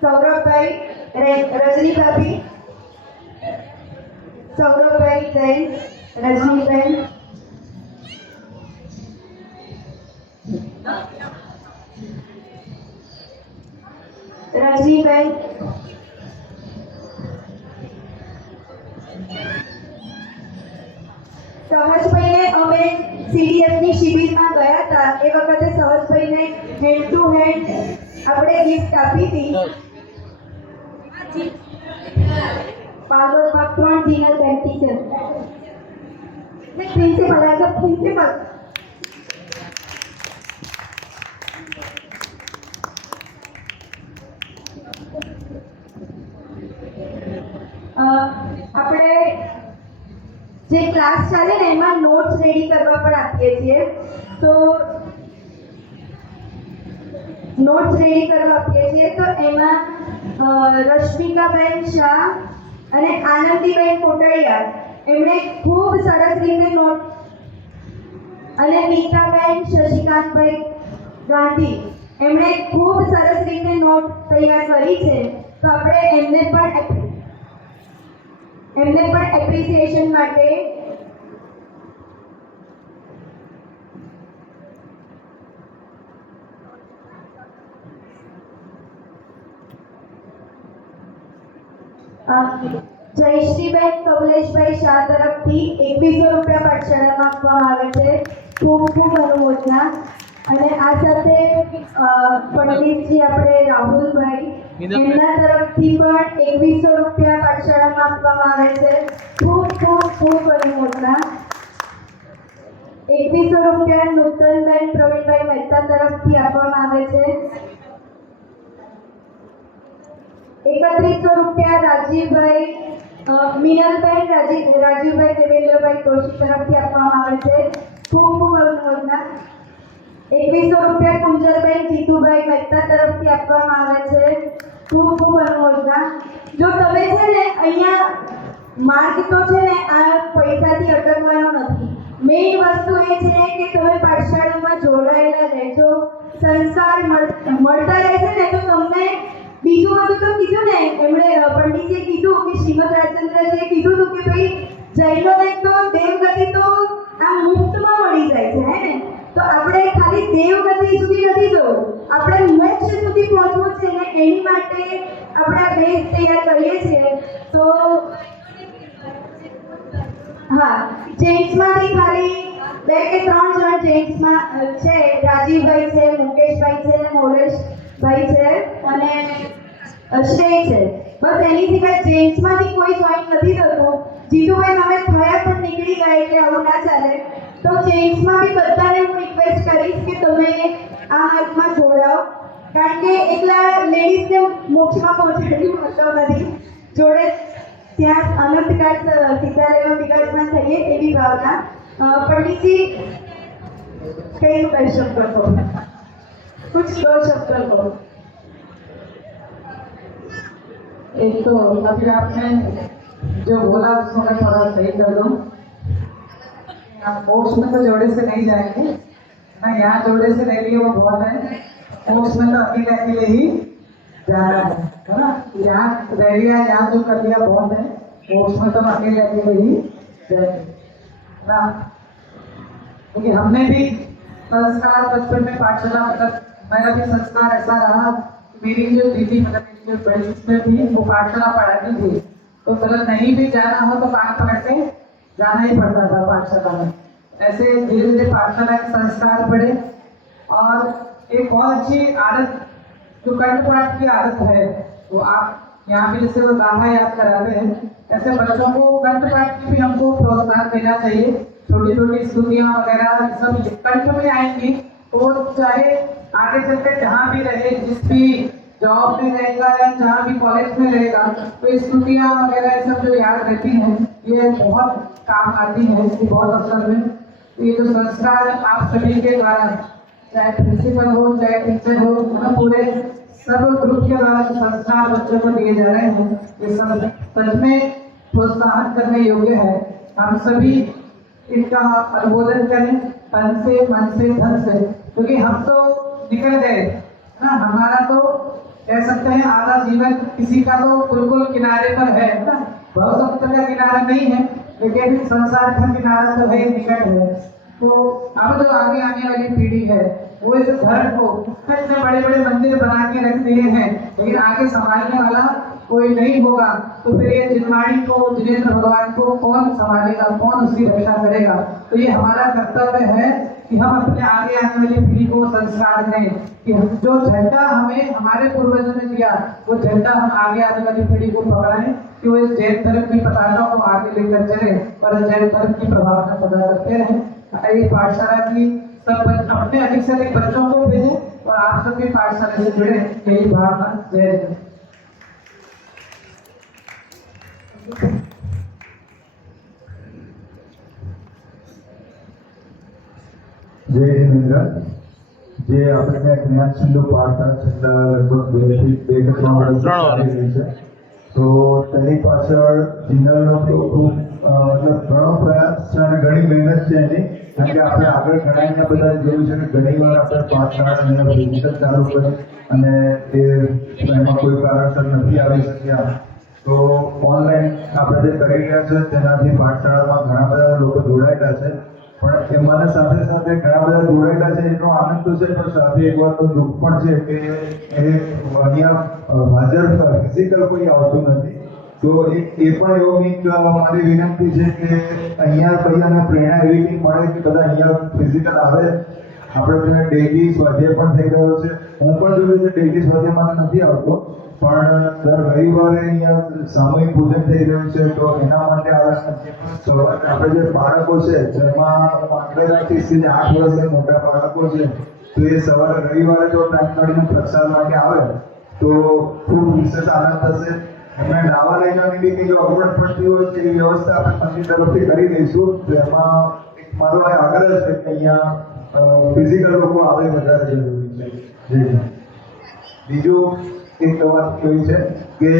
સૌરભભાઈ, રજની ભાભી, સૌરભભાઈ જૈન, રજનીબેન, રજનીબેન, સહજભાઈને અમે CDFની શિબિરમાં ગયા હતા એ વખતે સહજભાઈને હેન્ડ ટુ હેન્ડ આપણે ગિફ્ટ આપી હતી. પાલવરમાં 3 જીનલ બેન teacher principal as a principal. આપણે જે ક્લાસ ચાલે ને એમાં નોટ્સ રેડી કરવા પણ આપીએ છીએ. તો નોટ્સ રેડી કરવા આપીએ છીએ તો એમાં રશ્મિકાબેન શાહ અને આનંદીબેન કોટડિયા એમણે ખૂબ સરસ રીતે નોટ, અને નીતાબેન શશિકાંતભાઈ ગાંધી એમણે ખૂબ સરસ રીતે નોટ તૈયાર કરી છે. તો આપણે એમને પણ એપ્રિસિએશન માટે જયશ્રીબેન કમલેશભાઈ શાહ તરફથી 2100 રૂપિયા પાઠશાળામાં આપવામાં આવે છે. ખૂબ ખૂબ અનુમોદના. અને આ સાથે પંડિતજી આપણે રાહુલભાઈ એમના તરફથી પણ 2100 રૂપિયા પાઠશાળામાં આપવામાં આવે છે. ખૂબ ખૂબ ખૂબ અનુમોદના. 2100 રૂપિયા નૂતનબેન પ્રવીણભાઈ મહેતા તરફથી આપવામાં આવે છે. 3100 રૂપિયા રાજીવભાઈ મિનલબેન રાજીવભાઈ દેવેન્દ્રભાઈ દોશી તરફથી આપવામાં આવે છે. ખૂબ ખૂબ અનુમોદના. 2100 રૂપિયા કુંજલબેન જીતુભાઈ મહેતા તરફથી આપવામાં આવે છે. ખૂબ ખૂબ અનુમોદના. જો તમે છે ને અહીંયા માર્ગ તો છે ને આ પૈસાથી અટકવાનો નથી. મેઇન વસ્તુ એ છે કે તમે પાઠશાળામાં જોડાયેલા રહેજો, સંસ્કાર મળતા રહેશે ને તો તમને બીજું બધું તો કીધું ને એમણે પંડિતજીએ કીધું કે શ્રીમદ રાજચંદ્રજીએ કીધું હતું કે ભાઈ જૈનોને તો દેવગતિ તો આ મુક્તમાં મળી જાય છે હે ને. તો આપણે ખાલી દેવગતિ સુધી નથી જવું, આપણે મોક્ષ સુધી પહોંચવું છે ને એની માટે આપણે આ બેઝ તૈયાર કરીએ છીએ. તો હા, જેન્ટ્સમાંથી ખાલી 2 કે 3 જણ જેન્ટ્સમાં છે. રાજીવભાઈ છે, મુકેશભાઈ છે, મોલેશભાઈ છે અને શ્રેય છે. બસ એની સિવાય જેન્ટ્સમાંથી કોઈ જોઈન નથી થતું. જીતુભાઈ અમે થયા પણ નીકળી ગયા એટલે આવું ના ચાલે. તો જેન્ટ્સમાં બી બધાને હું રિક્વેસ્ટ કરીશ કે તમે આ માર્ગમાં જોડાઓ, કારણ કે એકલા લેડીઝને મોક્ષમાં પહોંચાડ્યું મતલબ નથી. જોડે ત્યાં અનંતકાળ સીતારામ વિકાસમાં થઈએ એવી ભાવના. પંડિતજી કઈ કહી શકો છો? कुछ 2 शब्द कहो. एक तो अभी आपने जो बोला उसको मैं थोड़ा सही कर दूँ. आप मोक्ष में तो जोड़े से नहीं जाएंगे ना, यहाँ जोड़े से रह लिए वो बहुत है. मोक्ष में तो अकेले अकेले ही जाना है ना. यहाँ रह लिया, यहाँ जो कर लिया बहुत है. मोक्ष में तो अकेले अकेले ही जाएंगे ना. क्योंकि हमने भी संस्कार बचपन में पाठशाला, मतलब मेरा भी संस्कार ऐसा रहा. मेरी जो दीदी मतलब मेरी जो बड़ी सिस्टर थी वो पाठशाला पढ़ाती थी, तो मतलब नहीं भी जाना हो तो कान पकड़ के जाना ही पड़ता था पाठशाला में. ऐसे धीरे धीरे पाठशाला के संस्कार पड़े. और एक बहुत अच्छी आदत जो कंठपाठ की आदत है, तो आप यहाँ पे जैसे वो गाथा याद कराते हैं, ऐसे बच्चों को कंठपाठ की भी हमको प्रोत्साहन देना चाहिए. छोटी छोटी स्तुतियाँ वगैरह सब कंठ में आएंगी तो चाहे आगे चलकर जहाँ भी रहे, जिस भी जॉब में रहेगा या जहाँ भी कॉलेज में रहेगा, तो स्तुतियाँ वगैरह सब जो याद रहती हैं ये बहुत काम आती हैं इसकी बहुत अवसर में. ये जो संस्कार आप सभी के द्वारा, चाहे प्रिंसिपल हो चाहे टीचर हो, पूरे सब ग्रुप के द्वारा जो संस्कार बच्चों को दिए जा रहे हैं ये सब सच में प्रोत्साहन करने योग्य है. हम सभी इनका अनुमोदन करें तन से, मन से, धन से. क्योंकि हम तो निकल गए ना, हमारा तो कह सकते हैं आधा जीवन किसी का तो बिल्कुल किनारे पर है ना. भव समुद्र का किनारा नहीं है, लेकिन संसार का किनारा तो है, निकट है। तो अब जो आगे आने वाली पीढ़ी है वो इस धर्म को इतने बड़े बड़े मंदिर बना के रख दिए हैं, लेकिन आगे संभालने वाला कोई नहीं होगा, तो फिर ये जिनवाणी को, जिनेंद्र भगवान को कौन संभालेगा, कौन उसकी रक्षा करेगा। तो ये हमारा कर्तव्य है कि हम अपने आगे आने वाली पीढ़ी को संस्कार दें कि जो झंडा हमें हमारे पूर्वजों ने दिया वो झंडा हम आगे आने वाली पीढ़ी को पकड़ाएं कि वो इस जैन धर्म की पताका को आगे लेकर चले और जैन धर्म की प्रभावना सदा करते रहें। इस पाठशाला की सब अपने अधिक से अधिक बच्चों को भेजें और आप सब भी पाठशाला से जुड़े, यही भावना। जय हिंद। જય હિન્દ. જે આપણે જ્ઞાન સિંધુ પાઠશાળા છેલ્લા લગભગ 2 થી 2 કે 3 વર્ષથી ચાલી રહી છે, તો તેની પાછળ જિંદલનો તો ખૂબ મતલબ ઘણો પ્રયાસ છે અને ઘણી મહેનત છે એની. કારણ કે આપણે આગળ ઘણા અહીંયા બધા જોયું છે કે ઘણી વાર આપણે પાઠશાળા ફિઝિકલ ચાલુ કરી અને એ એમાં કોઈ કારણસર નથી આવી શક્યા, તો ઓનલાઈન આપણે જે કરી રહ્યા છે તેનાથી પાઠશાળામાં ઘણા બધા લોકો જોડાયેલા છે. પણ એમાંના સાથે સાથે ઘણા બધા જોડાયેલા છે એનો આનંદ તો છે, પણ સાથે એક વાતનું દુઃખ પણ છે કે એ અહીંયા હાજર ફિઝિકલ કોઈ આવતું નથી. તો એ પણ એવો કંઈક મારી વિનંતી છે કે અહીંયા બધાને પ્રેરણા એવી કંઈક મળે કે બધા અહીંયા ફિઝિકલ આવે. આપણે ત્યાં ડેઇલી સ્વાધ્યાય પણ થઈ રહ્યો છે, હું પણ જોયું છે ડેઇલી સ્વાધ્યાયમાં નથી આવતો, પણ દર રવિવારે અહીંયા સામૂહિક પૂજન થઈ રહ્યું છે. તો એના માટે આપણે જે બાળકો છે જેમાં 8 થી 8 વર્ષના મોટા બાળકો છે, તો એ સવારે રવિવારે જો ટાઈમ કાઢીને પ્રસાદ માટે આવે તો ખૂબ વિશેષ આનંદ થશે. એમને નાવા લઈ જવાની બી કંઈ જો અગવડ પડતી હોય તો એ વ્યવસ્થા આપણે મંદિર તરફથી કરી દઈશું. તો એમાં એક મારો આ આગ્રહ છે કે અહીંયા ફિઝિકલ લોકો આવે વધારે જરૂરી છે. જી. બીજું એક વાત એવી છે કે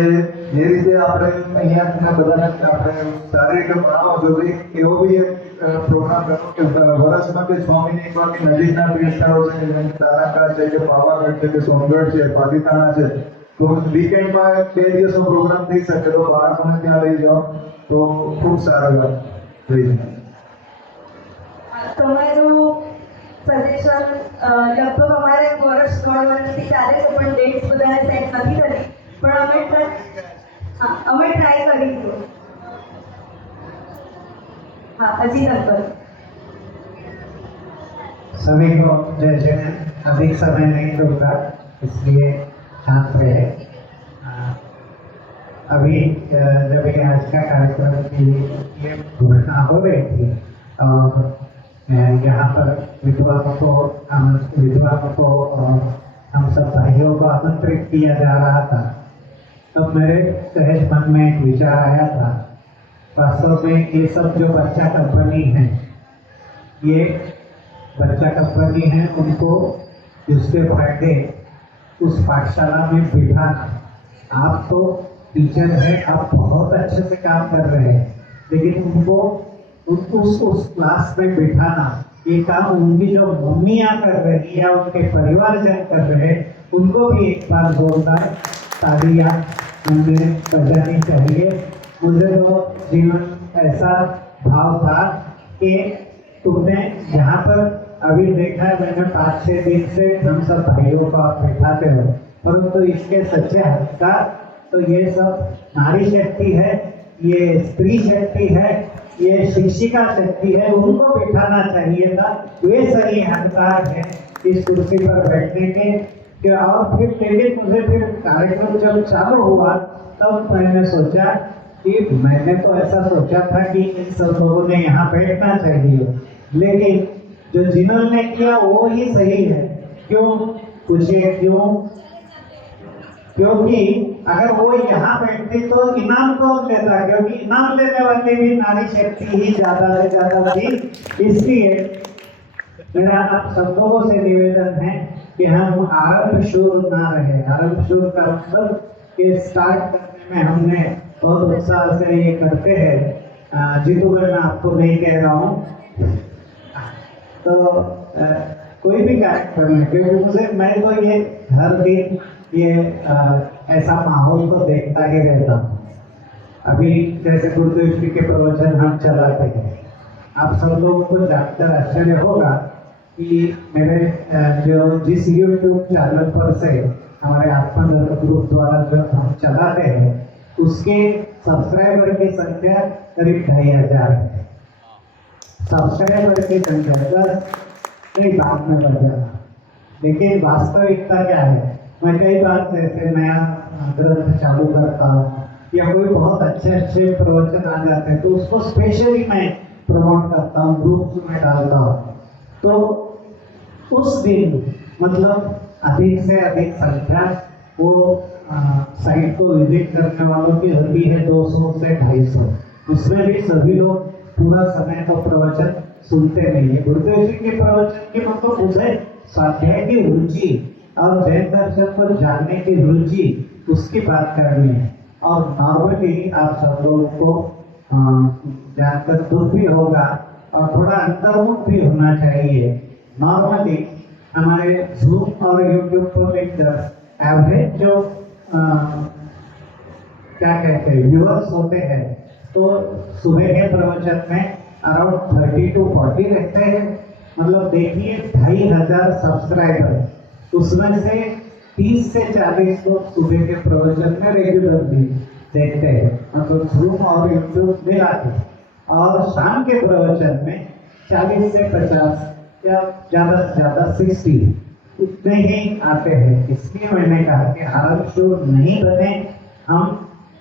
જે રીતે આપણે અહીંયા બધાને આપણે સારી રીતે ભણાવો છો, તો એવો બી એક પ્રોગ્રામ કરો કે વર્ષમાં કે 6 મહિને એકવાર કે નજીકના વિસ્તારો છે જેમ કે તારાકા છે કે પાવાગઢ છે કે સોનગઢ છે, પાલીતાણા છે, તો વીકેન્ડમાં 2 દિવસનો પ્રોગ્રામ થઈ શકે તો બાળકોને ત્યાં લઈ જાઓ તો ખૂબ સારી વાત થઈ જાય. તમારું સજેશન લગભગ અમારે વર્ષ 3 વર્ષથી ચાલે છે, પણ ડેટ્સ બધાને સેટ નથી કરી, પણ અમે ટ્રાય કરીશું. हाँ अजी नंबर सभी को जय जय। अधिक समय नहीं लूँगा इसलिए शांत रहे। अभी जब ये आज का कार्यक्रम की ये घोषणा हो रही थी और यहाँ पर विद्वानों को हम सब भाइयों को आमंत्रित किया जा रहा था, तो मेरे सहज मन में एक विचार आया था। वास्तव में ये सब जो बच्चा कंपनी है, ये बच्चा कंपनी है, उनको जिसके फायदे उस पाठशाला में बिठाना। आप तो टीचर हैं, आप बहुत अच्छे से काम कर रहे हैं, लेकिन उनको उस क्लास में बिठाना, ये काम उनकी जो मम्मियाँ कर रही है, उनके परिवारजन कर रहे हैं, उनको भी एक बार जोरदार तालियां उन्हें बजानी चाहिए। मुझे तो जीवन ऐसा भाव था कि तुमने यहाँ पर अभी देखा है, मैंने 5-6 दिन से हम सब भाइयों को आप बैठाते हो, परंतु इसके सच्चे हकदार तो ये सब नारी शक्ति है, ये स्त्री शक्ति है, ये शिक्षिका शक्ति है, उनको बिठाना चाहिए था। वे सही हकदार हैं इस कुर्सी पर बैठने के। और फिर मुझे फिर कार्यक्रम जब चालू हुआ तब मैंने सोचा कि मैंने तो ऐसा सोचा था कि इन सब लोगों ने यहाँ बैठना चाहिए, लेकिन जो जिन्होंने किया वो ही सही है। क्यों पूछिए क्यों? क्योंकि अगर वो यहाँ बैठती तो इनाम कौन देता? क्योंकि इनाम लेने वाली भी नारी शक्ति ही ज्यादा से ज्यादा थी। इसलिए मेरा आप सब लोगों से निवेदन है कि हम आरंभ शुरू ना रहे। आरंभ शुरू का मतलब कि स्टार्ट करने में हमने बहुत उत्साह से ये करते हैं। जीतू मैं आपको नहीं कह रहा हूँ, तो कोई भी कार्यक्रम है, क्योंकि मैं तो ये हर दिन ये ऐसा माहौल तो देखता ही रहता हूँ। अभी जैसे गुरुदेव जी के प्रवचन हम चलाते हैं, आप सब लोगों को जानकर आश्चर्य होगा कि मेरे जिस यूट्यूब चैनल पर से हमारे आत्मधर्म ग्रुप द्वारा जो हम चलाते हैं उसके सब्सक्राइबर की संख्या करीब 2500 है। सब्सक्राइबर की संख्या 10 नहीं बाद में बढ़ जाना, लेकिन वास्तविकता क्या है, मैं कई बार जैसे नया ग्रंथ चालू करता हूँ या कोई बहुत अच्छे प्रवचन आ जाते हैं तो उसको स्पेशली मैं प्रमोट करता हूँ, ग्रुप्स में डालता हूँ। तो उस दिन मतलब अधिक से अधिक संख्या वो साइट को विजिट करने वालों की होती है 200 से 250। उसमें भी सभी लोग पूरा समय तो प्रवचन सुनते नहीं है। गुरुदेव जी के प्रवचन की मतलब मुझे स्वाध्याय की रुचि और जैन दर्शन को जानने की रुचि उसकी बात करनी है। और नॉर्मली आप सब लोगों को जानकर दुख भी होगा और थोड़ा अंतर्मुख भी होना चाहिए। नॉर्मली हमारे जूम और यूट्यूब पर एक एवरेज जो क्या कहते हैं व्यूअर्स होते हैं तो सुबह के प्रवचन में अराउंड 30 to 40 रहते हैं। मतलब देखिए 2500 सब्सक्राइबर, उसमें से 30 से 40 लोग सुबह के प्रवचन में रेगुलरली देखते हैं, मतलब जूम और यूट्यूब मिला के। और शाम के प्रवचन में 40 से 50 या ज़्यादा से ज़्यादा 60 उतने ही आते हैं। इसलिए मैंने कहा कि हर शो नहीं बने, हम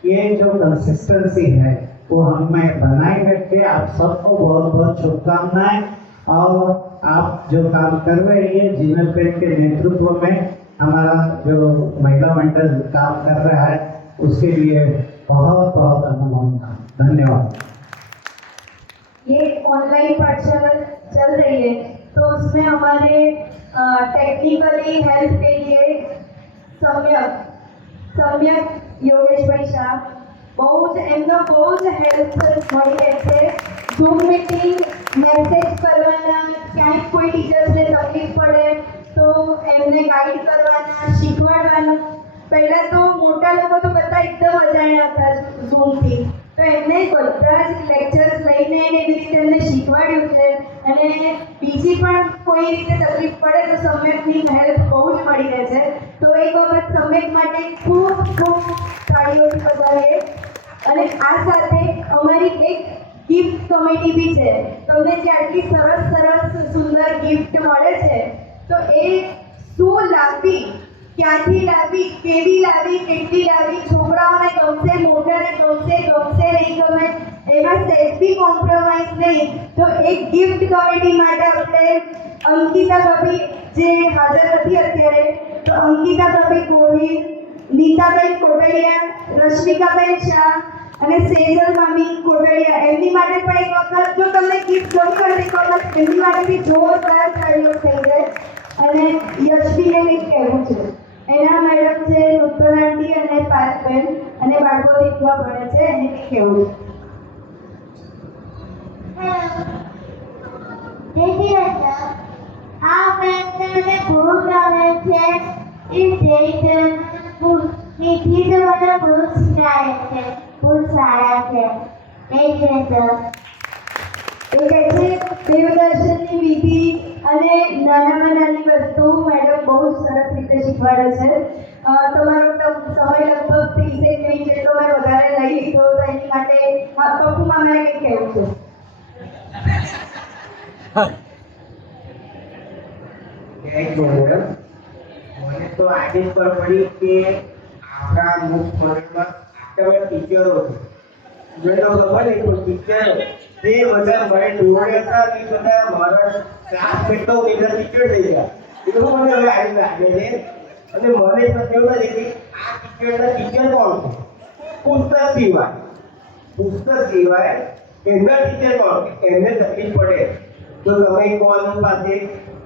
ये जो कंसिस्टेंसी है वो हमें बनाए रखे। आप सबको बहुत बहुत शुभकामनाएं। और आप जो काम कर रहे हैं जिनल पेट के नेतृत्व में हमारा जो महिला मंडल काम कर रहा है उसके लिए बहुत बहुत अनुमोदना, धन्यवाद। ये ऑनलाइन पाठशाला चल रही है तो उसमें हमारे टेक्निकली हेल्प के लिए सम्यक योगेश भाई शाह बहुत એમનો બહુ જ હેલ્પ મળી રહે છે। ઝૂમ મીટિંગ મેસેજ કરવાના, ક્યાંય કોઈ ટીચર્સને તકલીફ પડે તો એમને ગાઈડ કરવાના, શીખવાડવાનું। પહેલાં તો મોટા લોકો તો બધા એકદમ અજાણ્યા હતા ઝૂમથી, તો એમને બધા જ લેક્ચર્સ લઈને એવી રીતે એમને શીખવાડ્યું છે। અને બીજી પણ કોઈ રીતે તકલીફ પડે તો સમ્યકની હેલ્પ બહુ જ મળી રહે છે। તો એક વખત સમ્યક માટે ખૂબ ખૂબ તાળીઓથી વધારીએ। અને આ સાથે અમારી એક ગિફ્ટ કમિટી બી છે। તમને જે આટલી સરસ સરસ સુંદર ગિફ્ટ મળે છે તો એ શું લાવવી, ક્યાંથી લાવવી, કેવી લાવવી, કેટલી લાવવી, છોકરાઓને ગમશે, મોટાને ગમશે, ગમશે નહીં ગમે એમાં સહેજ બી કોમ્પ્રોમાઇઝ નહીં। તો એક ગિફ્ટ કમિટી માટે આપણે અંકિતા ભાભી જે હાજર નથી અત્યારે, તો અંકિતા ભાભી ગોહિલ, નીતાબેન કોટડિયા, રશ્મિકાબેન શાહ અને સેજલ મામી કોટડિયા એમની માટે પણ એક વખત જો તમને ગિફ્ટ ગમી હોય એક વખત એમની માટે બી જોરદાર તાળીઓ થઈ જાય। અને યશવીને કંઈક કહેવું છે, એના મેડમ છે નૂતન આંટી અને પાર્થબેન અને બાળકો શીખવા ભણે છે, એને કંઈક કહેવું છે। આ મને ખૂબ ગમે છે। એ મીઠી તો મને બહુ શીખવાડે છે, બહુ સારા છે। એ કહે છે દેવદર્શનની વિધિ અને નાનામાં નાની વસ્તુ મેડમ બહુ જ સરસ રીતે શીખવાડે છે। તમારો સમય લગભગ 30 મિનિટ જેટલો મેં વધારે લઈ લીધો તો એની માટે પપ્પુમાં મારે કંઈક કહેવું છે। મને તો આજે જ ખબર પડી કે આપણા મુખ મંડળમાં આટલા ટીચરો છે। મને તો ખબર નહીં પણ ટીચરો તે બધા મારે જોડે હતા એ બધા મારા ક્લાસમેટ તો બધા ટીચર થઈ ગયા એવું મને હવે આવી લાગે છે। અને મને તો કેવું લાગે કે આ ટીચરના ટીચર કોણ છે? પુસ્તક સિવાય એમના ટીચર કોણ? એમને તકલીફ પડે તો તમે કોની પાસે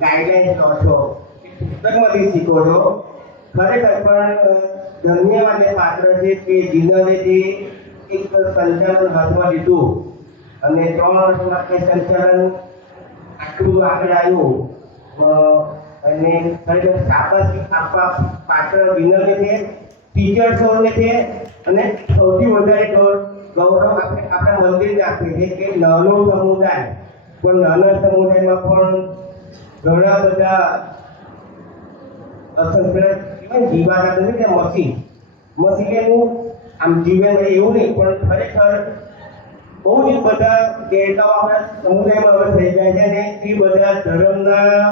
ગાઈડલાઈન લો છો, પુસ્તકમાંથી શીખો છો। ખરેખર પણ ધન્યવાદ પાત્ર છે કે જીનલે જે એક સંચાલન હાથમાં લીધું અને 3 વર્ષ માટે સંચાલન આટલું આગળ આવ્યું અને ખરેખર શાબાશી આપવા પાત્ર જીનલને છે, ટીચર્સોને છે અને સૌથી વધારે ગૌરવ આપણે આપણા મંદિરને આપીએ છીએ કે નાનો સમુદાય, પણ નાના સમુદાયમાં પણ ઘણા બધા અસંખ્ય જીવાના નથી કે મસીનું આમ જીવન એવું નહીં, પણ ખરેખર બહુ જ બધા દેવતાઓ આપણા સમુદાયમાં હવે થઈ જાય છે ને એ બધા ધર્મના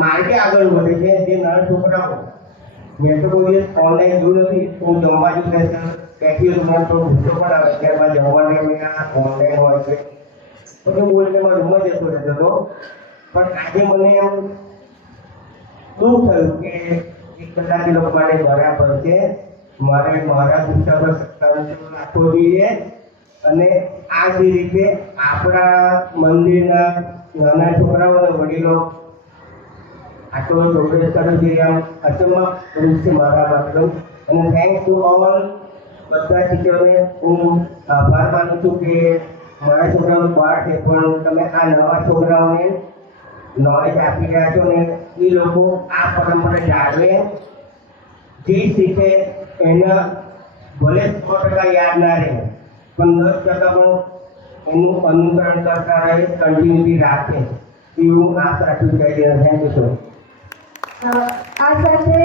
માર્ગે આગળ વધે છે. જે નાના છોકરાઓ, મેં તો કોઈ ઓનલાઈન જોયું નથી, હું જમવા જઉં ત્યાંથી મને તો ભૂસો પણ આવે ત્યારબાદ જમવાને ઓનલાઈન હોય છે, બધું બોલને રૂમમાં જતો રહેતો હતો. પણ આજે મને એમ દુઃખ થયું કે એક કલાક લોકો માટે બરાબર છે, મારે મારા ગુસ્સા પર સત્તા રાખવો જોઈએ અને આ જ રીતે આપણા મંદિરના નાના છોકરાઓ અને વડીલો આટલો પ્રોગ્રેસ કર્યો છે આમ અચંબા છે મારા માટે. અને થેન્ક્સ ટુ ઓલ બધા ટીચરોને હું આભાર માનું છું કે મારા છોકરાઓ બહાર છે પણ તમે આ નવા છોકરાઓને નોલેજ આપી રહ્યા છો ને એ લોકો આ પરંપરા જાળવે, જે શીખે એના ભલે 100% યાદ ના રહે પણ 10% પણ એનું અનુકરણ કરતા રહે, કન્ટિન્યુટી રાખે એવું આશા રાખી જાય. Thank you sir. આ સાથે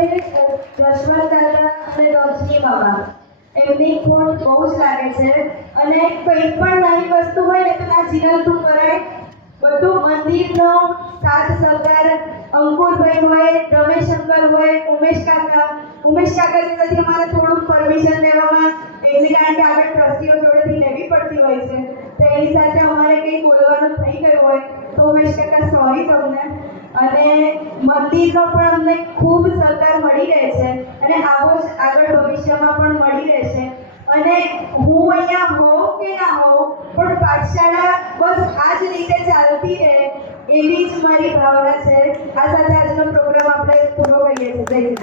જશવંત દાદા અને રોશની મામા એમની ખોટ બહુ જ લાગે છે અને કંઈ પણ નાની વસ્તુ હોય ને તો ના જીનલતું કરાય. બધું મંદિરનો સાથ સહકાર અંકુરભાઈ હોય, રમેશશંકર હોય, ઉમેશ કાકાજી નથી અમારે થોડુંક પરમિશન લેવામાં એમની કારણ કે આગળ ટ્રસ્ટીઓ જોડેથી લેવી પડતી હોય છે, તો એની સાથે અમારે કંઈ બોલવાનું થઈ ગયું હોય તો ઉમેશ કાકા સોરી તમને. અને મંદિરનો પણ અમને ખૂબ સહકાર મળી રહે છે અને આવો જ આગળ ભવિષ્યમાં પણ મળી રહેશે. અને હું અહીંયા હોઉં કે ના હોઉં પણ પાઠશાળા બસ આ જ રીતે ચાલતી રહે એવી જ મારી ભાવના છે. આ સાથે આજનો પ્રોગ્રામ આપણે પૂરો કરીએ છીએ. જય હિન્દ.